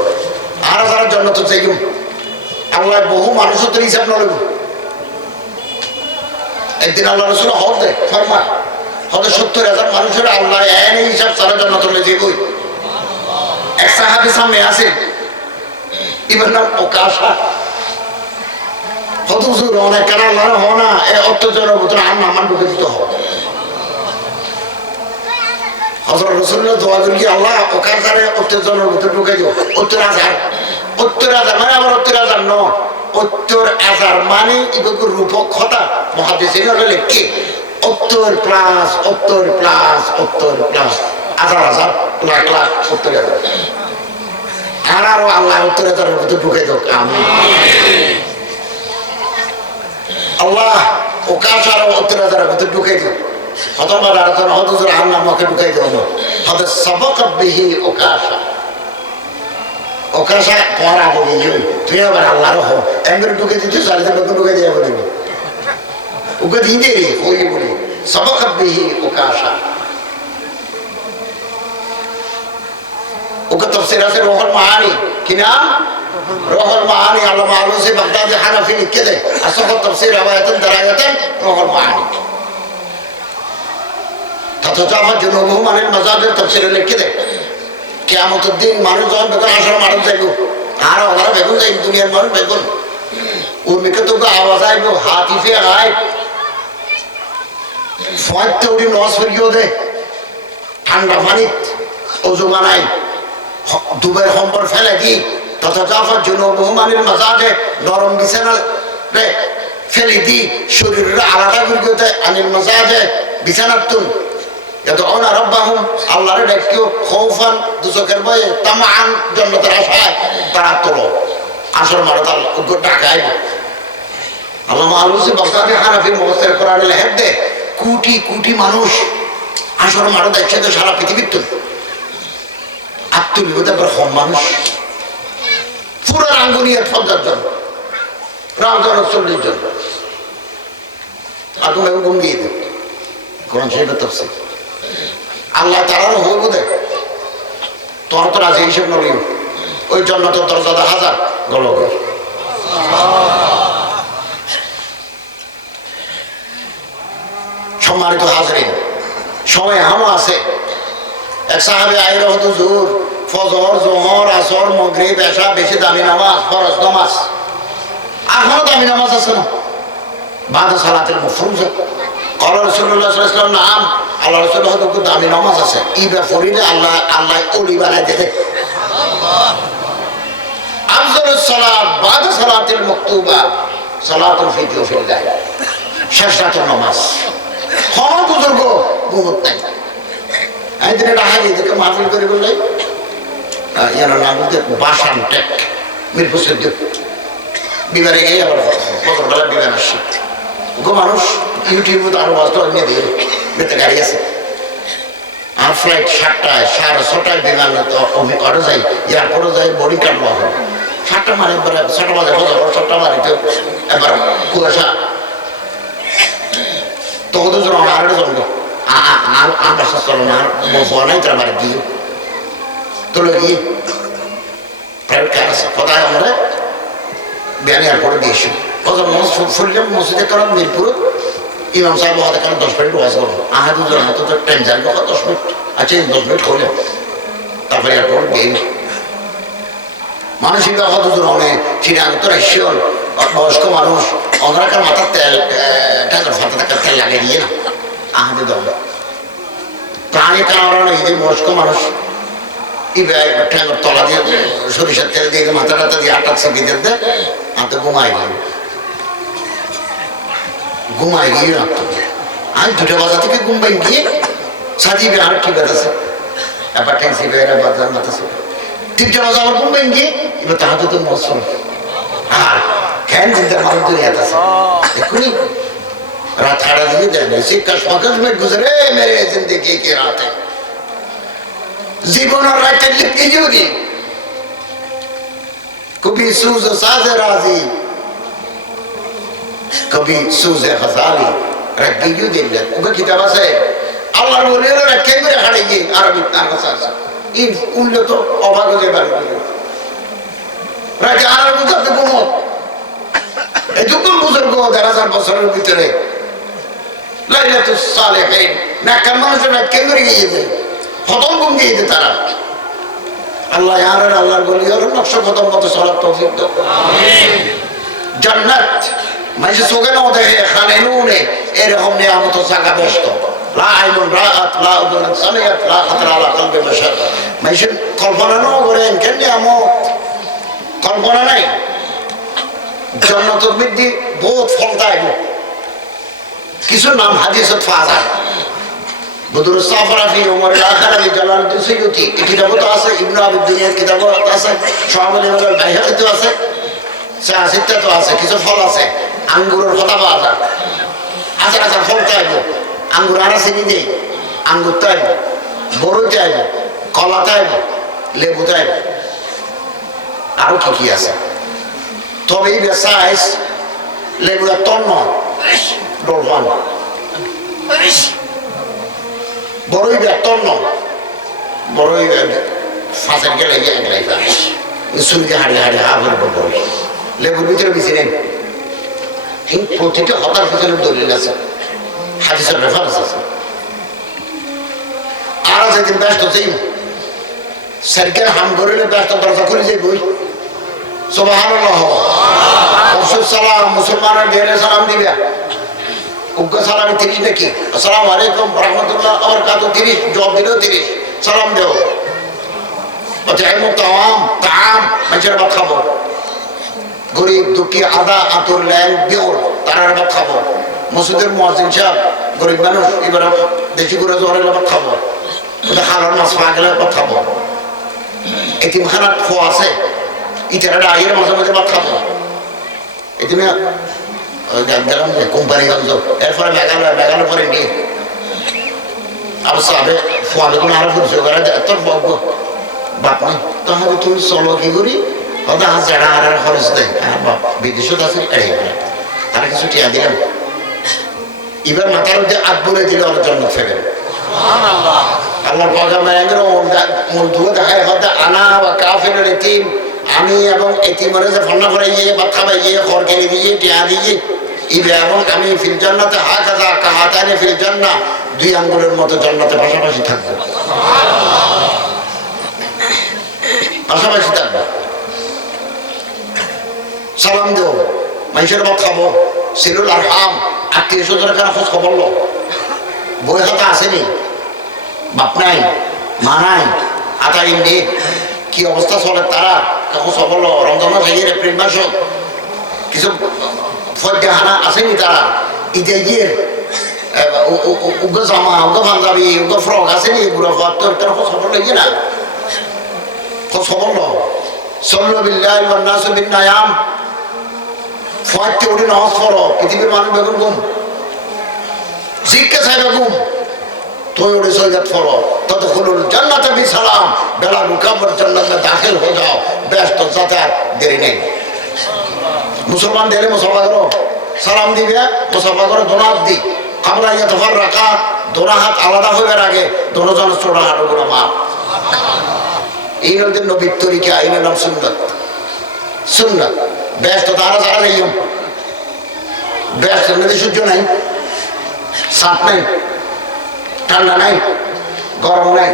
আর যারা জান্নাত চাইম আল্লাহ বহু মানুষের হিসাব নড়ব। একদিন আল্লাহ রাসূল হজ দেয় ফরমান হজে ৭০,০০০ মানুষের আল্লাহ এনে হিসাব সারা জান্নাত লয়ে যাই। কই এক সাহাবী সামনে আছে ইবন নাম ওকাশা, কত জোর অনেক কেন আল্লাহ হনা এ অত্যাচার ভিতরে আর নামান ঢুকে দিতে হবে। হযরত রাসূলুল্লাহ দোয়া করি আল্লাহ ওকাশারে অত্যাচারের ভিতরে ঢুকে দিও। ৭০,০০০ মানে আবার ৭০,০০০ নয়, ৭০,০০০ মানে ইবকুর রূপক কথা মুহাদ্দিসিন হলে লেখে ৭০ প্লাস ৭০ প্লাস ৭০ প্লাস হাজার হাজার লাখ লাখ ৭০,০০০ আর আরো আল্লাহ ৭০,০০০ ভিতরে ঢুকে দিও। আমিন। আল্লাহ ওকাশার ৭০,০০০ ভিতরে ঢুকে দিও। হতবার আর জন হদুজুর আর নামকে ঢুকাই দেবো হদ সবক বিহি ওকাশা, ওকাশা তোমার আগে গিয়ে তুই আবার আল্লাহর হো এমনি ঢুকে দিচ্ছিস সারিতে ঢুকে দিয়ে বলি ওকে দিতে রে ওই বলি সবক বিহি ওকাশা। ওকে তাফসীর আছে রুহুল মাআনি, কি নাম? রুহুল মাআনি। আল্লামা আলুসি বাগদাদি হানাফি লিখে দেয় আসল তাফসীর রাওয়ায়াতান দারায়াতান রুহুল মাআনি। তথাপি জুনুবুহুম আনিল মাযাজির তাফসীরে লিখে দেয় কিয়ামতের দিন মানুষ যখন বেগুন আসলে মানুষ যাইব আর ওরা বেগুন যাই দুনিয়ার মানুষ বেগুন ওর মিকে তো আওয়াজ আইব হাতিফে আয় ফয়তে উড়ি নস ফিরিয়ে দে ঠান্ডা পানিত অজু বানাই দুবের সম্বর ফেলে দি তথাপি জুনুবুহুম আনিল মাযাজির নরম বিছানা ফেলে দি শরীরের আলাদা করে দেয় আনিল মাযাজির বিছানার তুন ইয়াদউনা রাব্বাহুম আল্লাহর ডাকিও খাউফান দুচকের ভয়ে তামান জান্নাতের আশায় তারা তোলো আসর মারত আল্লাহ ওকে ডাকায়। আল্লামা আলুসি বাগদাদি হানাফি মুফাসসির কোরআনে লেখে দে কোটি কোটি মানুষ আসর মারত একসাথে সারা পৃথিবীর তো আত্মীয় তারপর কম মানুষ পুরো রাঙ্গুনিয়ার ৫০ জন রামজন ৪০ জন আগুন ঘুম দিয়ে দেবে কোরআন শরীফের তাফসীর। আল্লাহ তাআলার হইব দে তোর তো রাজি হিসেব নলি ওই জান্নাতের দরজা ১০০০ গলগর। সম্মানিত হাজরিন, সময় এখনো আছে। এক সাহাবী আইরা হুজুর ফজর জোহর আসর মাগরিব এশা বেশি দামি নামাজ ফরজ নামাজ এখনো দামি নামাজ আছে না বাদে সালাতুল মাফরুজা قال رسول الله صلى الله عليه وسلم نعم আল্লাহ রাসূল হয়তো খুব দামি নামাজ আছে ইবা ফরিলে আল্লাহ আল্লাহ ওলি বানাই দেবে। আফজালুস সালাত বাদে সালাতুল মাকতুবা সালাতুল ফি জওফিল লাইল, শেষ রাতের নামাজ। কোন বুজুর্গ ঘুমত নাই আইদিন এটা হাজি থেকে মাহফিল করে বললে ইয়ার নাম হচ্ছে বাসান টেক মিরপুর সিদ্দিক বিবারে গিয়ে আবার ফজরবেলা বিমান আসছে গো মানুষ ইউটিউবে তো আরো বাস্তব নিয়ে দিয়ে বেতে গাড়ি আছে আর ফ্লাইট 7টায় 6:30 বিমান অটো যাই এয়ারপোর্টে যাই বডি কার্ড পাওয়া হবে 7টা মানে 6টা বাজে 7টা মানে তো এবার কুয়াশা তো ওদের জন্য আমার আরেকটা জন্ম আর বাসা চলো না বলা নাই তারা বাড়ি দিয়ে তোলে গিয়ে প্রাইভেট কার আছে কোথায় আমরা বিয়ানি এয়ারপোর্টে দিয়েছি কত ফুললাম মসজিদে করাম মিরপুর ইমাম সাহেব হাতে কারণ 10 মিনিট ওয়াজ করবো আহা দুজন মতো তো টাইম যান 10 মিনিট আচ্ছা 10 মিনিট করলাম তারপরে এয়ারপোর্ট গিয়ে মানসিক কত দুজন অনেক চিরাগত শিওর বয়স্ক মানুষ অন্যরা মাথার তেল ফাটা তেল লাগিয়ে দিয়ে না আহাতে দম প্রাণী কারণ এই যে বয়স্ক মানুষ তলা দিয়ে সরিষার তেল দিয়ে মাথা টাথা দিয়ে আটা ছিপিয়ে দিতে হাতে ঘুমাই গিয়ে রাখতো আমি 2টা বাজা থেকে ঘুমাই গিয়ে সাজিয়ে আর কি বেড়াচ্ছে এবার ট্যাক্সি বেড়া বাজার মাথা 3টা বাজা আমার ঘুমাই গিয়ে এবার তাহাতে তো মৌসুম আর ফ্যান চিন্তার মানুষ দুনিয়াতে আছে এক্ষুনি रात 8 बजे जाने से कश्मकश में गुजरे मेरे जिंदगी की रातें जीवन और रातें लिखी जोगी कभी सूज साज राजी कभी सूज खसाली रखी जो दिन ले उनका किताब से अल्लाह बोले लो रखे मेरे खड़ेगी अरबी ताकसास इन उन लोग तो अभाग हो जाए राजा अरबी का तो गुमोत এটুকুন বুজুর্গ 1000 বছরের ভিতরে লাইলাতুস সালেহিন নেককার মানুষেরা কেন্দ্রে গিয়েছে খতম গুম গিয়েছে তারা আল্লাহ ইয়ার আল্লাহর বলি আর নকশা খতম মতো চলার তৌফিক দাও আমিন জান্নাত মাঝে সোগে না দেখে খানে নুনে এরকম নিয়ামত জায়গা ব্যস্ত লা আইনুন রাআত লা উদুন সামিআত লা খাতরা আলা কলবি বাশার মাঝে কল্পনা না করেন কেন নিয়ামত কল্পনা নাই জান্নাতের মধ্যে বহুত ফল থাকে কিছু নাম হাদিসত পাওয়া যায় বদরুস সাফরাফি ওমরের আখারাবি জালালউদ্দিন সুয়ুতি এই কিতাবত আছে ইবনে আবি দুনিয়ার কিতাবত আছে শাহুল ইমাম বাইহাকিতে আছে সাহিত্যে তো আছে কিছু ফল আছে আঙ্গুরের কথা পাওয়া যায় আচ্ছা ফল চাইবো আঙ্গুর আনা চিনি দেই আঙ্গুর চাইবো বড়ই চাইবো কলা চাইবো লেবু চাইবো আরো কি আছে তবে এই বেসাইজ লেবুরা তন্ন ডলফান বড়ই তন্ন বড়ই ফাঁসের গেলে সুরিকে হাড়িয়ে হাড়িয়ে হাফের উপর বড়ি লেবুর ভিতরে বেশি নেই প্রতিটা হতার পিছনে দলিল আছে হাদিসের রেফারেন্স আছে আর যেদিন ব্যস্ত যাই সরকার হাম করিলে ব্যস্ত দরজা খুলে যাই বই সুবহানাল্লাহ সালাম মুসলমানের ঢেরে সালাম দিবে উগ্র সালামে 30 নাকি আসসালামু আলাইকুম রাহমাতুল্লাহ ওয়া বারাকাতুহু 30 জবাব দিলো 30 সালাম দেও তাম মাঝের ভাত খাবো গরিব দুঃখী আদা আতর ল্যাং বিওর তারার ভাত খাবো মসজিদের মুয়াজ্জিন সাহেব গরিব মানুষ এবার দেশি করে জোরে ভাত খাবো ওটা হালাল মাছ পাওয়া গেলে ভাত খাবো এতিমখানা খোয়া আছে ইটারা আইয়ের মাঝে মাঝে ভাত খাবো এতিমে গেলাম যে কোম্পানিগঞ্জ এরপরে মেঘালয় পরে নিয়ে আর সাবে ফোয়াবে কোনো আরো করছে ওরা তোর বাপ নাই তাহলে তুমি চলো কি করি হয়তো হাত জাড়া আর খরচ দেয় বাপ বিদেশত আছে তারা কিছু টিয়া দিলাম এবার মাথার মধ্যে আট বলে দিলে ওর জন্য ফেলে আল্লাহর পয়গম্বর মূল ধুয়ে দেখায় হয়তো আনা বা কাফের এতিম আমি এবং এতিমের যে ফন্না করে গিয়ে ভাত খাবাই গিয়ে খড় কিনে দিয়ে টিয়া দিয়ে ইবে এবং আমি ফিল জান্নাতে হাকাযা কাহাতানে ফিল জান্নাহ 2 আঙ্গুলের মতো জান্নাতে পাশাপাশি থাকবো পাশাপাশি থাকবো সালাম দেও মানুষের ভাত খাবো সিলুল আরহাম আত্মীয় স্বজনের কেন খোঁজ খবর লো বই খাতা আসেনি বাপ নাই মা নাই আতা ইন্দি কি অবস্থা চলে তারা কাকু খবর লো রমজান মাস এগিয়ে এপ্রিল মাস কিছু ফয়দা হানা আসেনি তারা ঈদে গিয়ে উগ্র জামা উগ্র পাঞ্জাবি উগ্র ফ্রক আসেনি এগুলো তোর খোঁজ খবর লেগে না খোঁজ খবর লো সল্লু বিল্লাহি ওয়ান নাসু বিন নায়াম ফাইতে উঠে নামাজ পড়ো, পৃথিবীর মানুষ বেগুন ঘুম জিজ্ঞাসায় বেগুম তুই উঠে সৈয়দ পড়ো, ততক্ষণ জান্নাতে বি সালাম, বেলা মুকাব্বর জান্নাতে দাখিল হয়ে যাও, ব্যস্ত যাতে আর দেরি নেই। মুসলমান দেরে মুসাফা করো, সালাম দিবে মুসাফা করো, দোনা হাত দি কামলা ইয়া তফার রাখা, দোনা হাত আলাদা হইবার আগে দোনোজন ছোড়া হাঁটু করে মা। এই নদীর নবীর তরিকা, এই নাম সুন্নাত। সুন্নাত ব্যস্ত তারা যারা নেই, ব্যস্ত নদী সূর্য নাই, সাপ নাই, ঠান্ডা নাই, গরম নাই,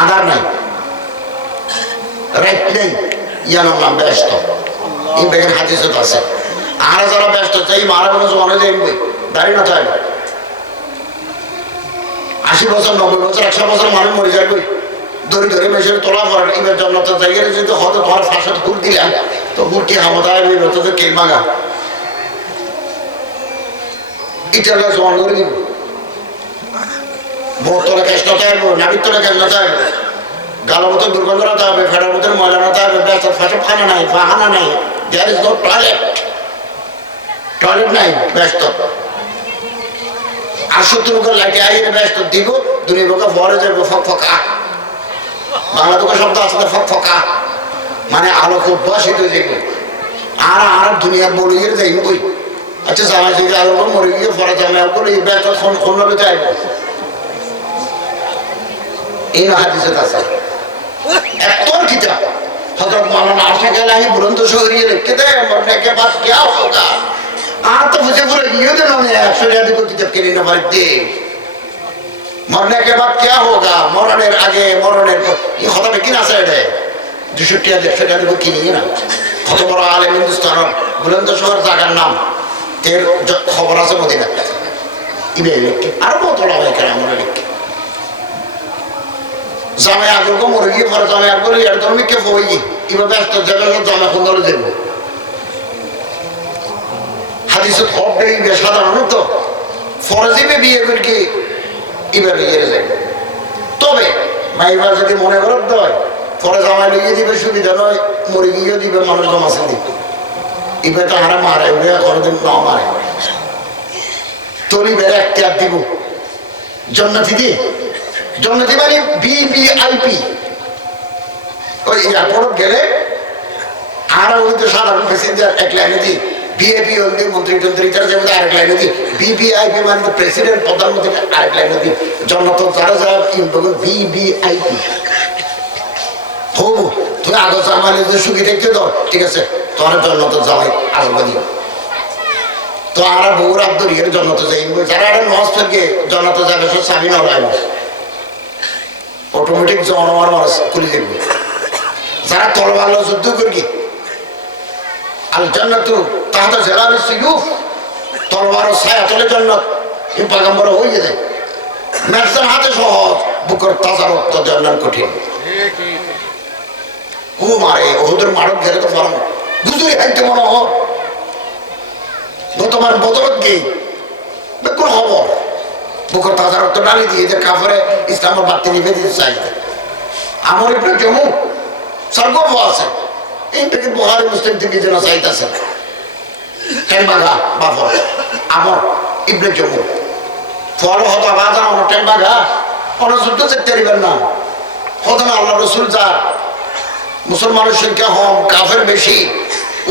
আধার নাই, রাত নেই, ইয়ার নাম ব্যস্ত। এই বেগের হাদিসে আছে। আর যারা ব্যস্ত চাই মারা বলে জমানে যাইবে, দাঁড়িয়ে না চাইবে 80 বছর 90 বছর 100 বছর মানুষ মরে যাবে, ধরে ধরে মেশিনে তোলা পড়ে। এবার জন্মতে জায়গায় যদি হয়তো তোমার ফাঁসে ঘুর দিলাম, তো ঘুরটি হামতায় তোদের কে মাগা ইটালে জমান করে দিব। বোর তোলা ক্যাশ না চাইবো, নাবির তোলা ক্যাশ না চাইবো, গালের মতো দুর্গন্ধ নাতে হবে, ফেটার মতো ময়লা নাতে হবে, ব্যস্ত ফাঁসে খানা নাই, ফাহানা নাই, there is no toilet, toilet নাই, ব্যস্ত। আর 70 লোকের লাইটে আইয়ে ব্যস্ত দিব, দুনিয়া লোকে ভরে যাবে ফক ফকা। বাংলা লোকের শব্দ আছে ফক ফকা, মানে আলোক উদ্ভাসিত যেগুলো। আর আর দুনিয়া বলে গিয়ে যাই বই। আচ্ছা জামাই যদি আলো মরে গিয়ে ফরা জামাই করে এই ব্যস্ত কোন ভাবে যাইব? এই হাদিসে আছে এত কিতাব হযরত মাওলানা আশিক আলাহি বুলন্দ শহরিয়ে লিখতে দেয়, মরনে के बाद क्या होगा। আর তো বুঝে পুরো ইয়ে দেন না 100 টাকা করে কিতাব কিনে না বাড়িতে। মরনে के बाद क्या होगा, মরণের আগে মরণের পর এই কথাটা কিনা আছে এটা 200 টাকা 150 টাকা করে কিনে না। কত বড় আলেম হিন্দুস্তান বুলন্দ শহর জায়গার নাম এর খবর আছে মদিনা। ইবে লিখে আর কত লাগাই করে আমরা লিখে জামাই আগে মরে গিয়ে পরে জামাই আগে বলে এটা তুমি কে বই এভাবে একটা জায়গায় জামা খুন করে দেবো। হাদিসে খবর দেখবে সাধারণত ফরজিবে বিয়ে করে কি এভাবে গিয়ে যাবে। তবে মাইবার যদি মনে করেন হয় পরে জামাই লেগে দিবে সুবিধা নয়, মরে গিয়েও দিবে, মানুষ জমাছে দিবে। এবার তো হারা মারে ওরে কোনোদিন না মারে তরি বেড়ে একটা দিব জন্নাতি দিয়ে জন্নাতি মানে ভিভিআইপি। ওই এয়ারপোর্ট গেলে আর ওই তো সাধারণ প্যাসেঞ্জার এক লাইনে দিই, ভিআইপি হলে মন্ত্রী টন্ত্রী তারা যেমন আরেক লাইনে দিই, ভিভিআইপি মানে প্রেসিডেন্ট প্রধানমন্ত্রী আরেক লাইনে দিই, জন্নত যারা যায় ভিভিআইপি। হবু তুমি আগত আমার সুখী দেখতে দাও, ঠিক আছে তোমার জন্নত যাওয়াই আগে দিও। তো আমরা বউর আব্দুল ইয়ের জন্নত যাই, যারা একটা নজ থেকে জন্নত যাবে সব স্বামী না লাগবে, অটোমেটিক জনমার মানুষ খুলে দেখবে। যারা তলবার যুদ্ধ করি আল জান্নাতু তাহতা জালালিস সুয়ুফ, তলবার ছায়া তলে জান্নাত এই পয়গম্বর হয়ে যায়। ম্যাকসান হাতে সহজ, বুকের তাজা রক্ত জান্নাত কঠিন। ও মারে ওদের মারক গেলে তো ফরম বুঝুই হাইতে মনে হ তোমার বদলত গিয়ে কোন খবর বুকের তাজা রক্ত ডালি দিয়ে যে কাপড়ে ইসলামের বাড়তে নিভে দিতে চাইবে। আমার একটু জমু সর্গর্ব আছে এইটাকে বুখারী মুসলিম থেকে যেন চাইতেছে টেম্বাগা বাফর আমার ইবনে জমু ফল হতা বাজার আমার টেম্বাগা কোনো যুদ্ধ যেতে পারবেন না। হতো না আল্লাহ রসুল যা মুসলমানের সংখ্যা কম, কাফের বেশি,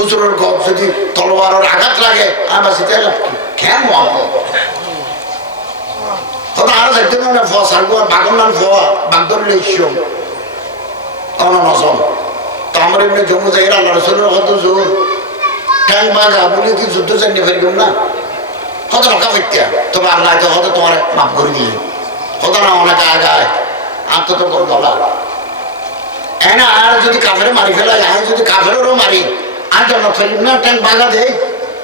উজুরের গপ যদি তলোয়ারের আঘাত লাগে আমার সেটা কেন আর যাইতে না ফসার বাগন নাম ফোয়া বাগদর ইস্যম অনজম। তো আমার এমনি জম্মু জায়গায় আল্লাহ রসুলের কত জোর ঠ্যাং বাঘা বলে কি যুদ্ধ জানিয়ে ফেলবেন না, কত রক্ষা ফিরতে। তবে আল্লাহ তো হয়তো তোমার মাফ করে দিয়ে হতো না অনেক আগায় আত্মত বলা না। আর যদি কাফের মারি ফেলা আমি যদি কাফেরও মারি আর জন্য ফেলব না, ট্যাঙ্ক বাগা দেয়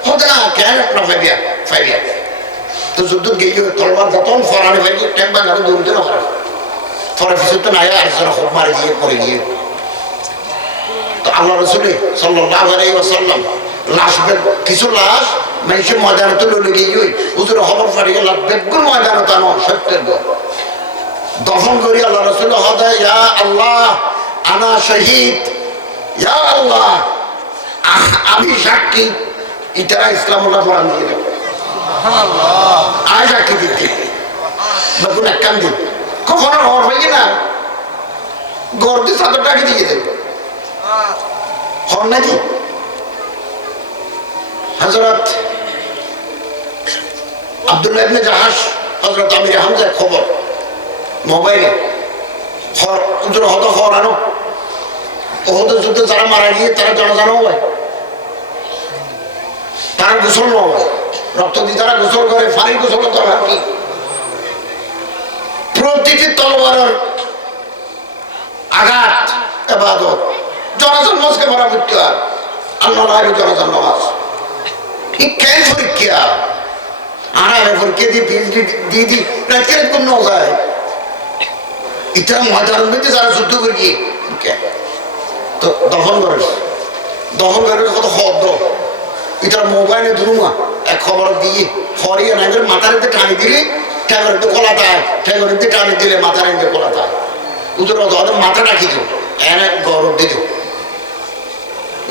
হতো না কেন না ফাইবিয়া ফাইবিয়া। তো যুদ্ধ গিয়ে তলবার যতন ফরানি ফেলি ট্যাঙ্ক বাগারে দৌড়তে না পারে ফরে কিছু তো নাই আর হোক মারি দিয়ে পরে গিয়ে। তো আল্লাহ রসুল সাল্লাল্লাহু আলাইহি ওয়াসাল্লাম লাশ কিছু লাশ মানুষের ময়দানে তো লড়ে গিয়ে হুজুর খবর ফাটি গেল বেগুন ময়দানে তা নয় সত্যের গো দফন করি আল্লাহ রসুল হদা ইয়া আল্লাহ আনা শহীদ, ইয়া আল্লাহ আমি সাক্ষী ইতারা ইসলামুল্লাহ কোরআন দিয়ে দেবে আয় সাক্ষী দিতে দেখুন এক কান দিন কখনো হর হয়ে না গর্দি চাদরটাকে দিয়ে দেবে হর নাকি হযরত আব্দুল্লাহ ইবনে জাহাশ হযরত আমির হামজার খবর মোবাইলে হর উজুর হত হর আনো ওহদের যুদ্ধে যারা মারা গিয়ে তারা জনজানো হয় তারা গোসল হয় রক্ত দিয়ে তারা গোসল করে ফানি গোসল করে আর কি প্রতিটি তলোয়ারের আঘাত ইবাদত জনজান নামাজকে বড় করতে হয় আল্লাহ লাগে জনজান নামাজ এই কেন পরীক্ষা আর পরীক্ষা দিয়ে পিএইচডি দিয়ে দিই রাতের কোন যায় এটা মহাজারণ মধ্যে যারা যুদ্ধ করে গিয়ে তো দফন করে কত শব্দ এটার মোবাইলে ধরুমা এক খবর দিয়ে ফরিয়ে না মাথার এতে টানি দিলে ঠ্যাঙ্গর একটু কলা তায় ঠ্যাঙ্গর একটু টানি দিলে মাথার একটু কলা তায় উত্তর ওদের মাথা রাখি দিও এনে গড়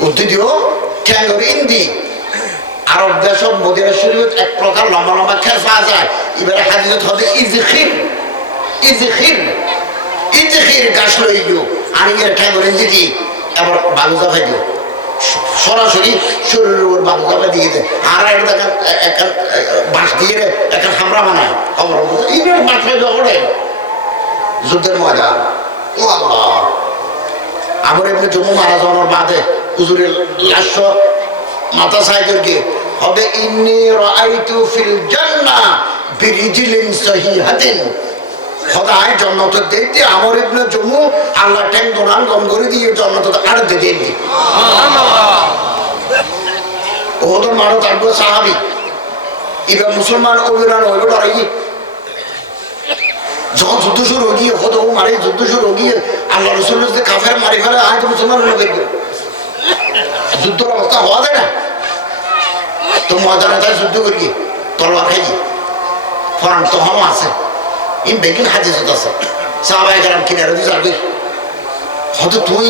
উদ্দি দিও ঠ্যাঙ্গর ইন্দি আরব দেশ মদিনা শরীফ এক প্রকার লম্বা লম্বা খেল পাওয়া যায় এবারে হাদিসত হবে ইজখির গাছ লই দিও আর এর ঠ্যাঙ্গর ইন্দি দি আবার বালু জাফাই দিও সরাসরি শরীরের উপর বালু জাফাই দিয়ে দেয় আর একটা দেখেন একটা বাঁশ দিয়ে একটা হামরা বানায় খবর ইবের মাথায় দৌড়ে যুদ্ধের ময়দান ও আল্লাহ আমার এমনি জম্মু মারা যাওয়ার বাদে হুজুরের লাশ মাথা সাইকেলকে হবে ইন্নী রাআইতু ফিল জান্নাহ বিরিজিলিন সহিহাতিন খোদায় জান্নাত দেখতে আমার ইবনে জম্মু আল্লাহ ট্যাং দোনান গম করে দিয়ে জান্নাত আর দিতে দেন সুবহানাল্লাহ ওদের মারো তারপর সাহাবী এবার মুসলমান অভিরান হইল লড়াই যখন যুদ্ধ শুরু গিয়ে হতো মারে যুদ্ধ শুরু গিয়ে আল্লাহ রসুল কাফের মারি ফেলে আয় তো মুসলমান দেখবে যুদ্ধের অবস্থা হওয়া যায় না তো ময়দানে যুদ্ধ করি তলোয়ার খাই ফরান তখন আছে ইন বেগিন হাজির আছে সাহাবায়ে কেরাম কিনারে দিয়ে যাবে হয়তো তুই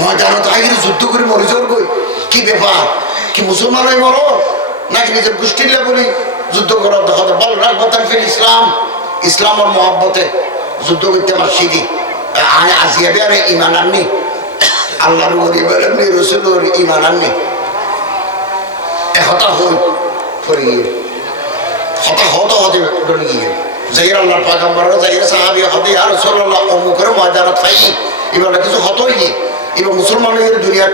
ময়দানে তাই যুদ্ধ করে মরে যাওয়ার বই কি ব্যাপার কি মুসলমান হয়ে মরো নাকি নিজের গোষ্ঠীর বলি যুদ্ধ করার দেখা বল রাখবতান ফিল ইসলামের মহব্বতে যুদ্ধ করতে আমার সিঁড়ি আজিয়াবে আর ইমান আননি আল্লাহর এমনি রসুলের ইমান আননি হতা হতে ডলে গিয়ে যাইর আল্লাহর পাগম্বররা যাইর সাহাবী হতে আর রাসূলুল্লাহ অমুকের ময়দানত খাই এবার কিছু হতই গিয়ে এবার মুসলমানের দুনিয়ার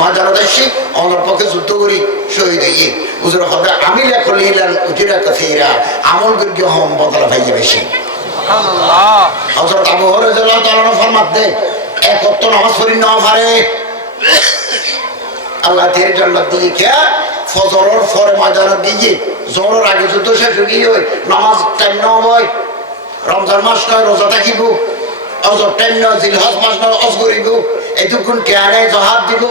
ময়দানত এসে আমার পক্ষে যুদ্ধ করি শহীদ হয়ে হুজুর হবে আমি লেখলিলান উজিরা কাসীরা আমল করি হম বদলা ভাইয়ে বেশি সুবহানাল্লাহ হযরত আবু হুরায়রা রাদিয়াল্লাহু তাআলা ফরমাতে এক ওয়াক্ত নামাজ পড়ি না পারে আল্লাহ তেরে জান্নাত দিয়ে কে ফজরের পরে ময়দানত দিয়ে জোহরের আগে যুদ্ধ শেষ হয়ে গিয়ে নামাজ টাইম না হয় রমজান মাস নয় রোজা থাকিব অজর টাইম নয় জিলহজ মাস নয় অজ করিব এতক্ষণ কেয়ারে জহাদ দিব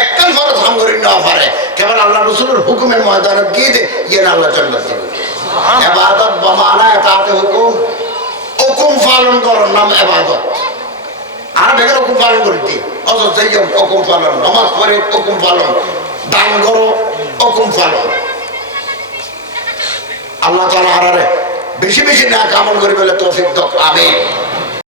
একটাই ফরজ হাম করি না পারে কেবল আল্লাহ রসুলের হুকুমের ময়দানত গিয়ে দে ইয়ে আল্লাহ জান্নাত দিব ইবাদত বমানা এতাতে হুকুম পালন করার নাম ইবাদত আর বেগের হুকুম পালন করি দি অজর যাই হুকুম পালন নামাজ পড়ে হুকুম পালন দান করো হুকুম পালন আল্লাহ তাআলা আরারে বেশি বেশি নেক আমল করি বলে তৌফিক দাও আমিন।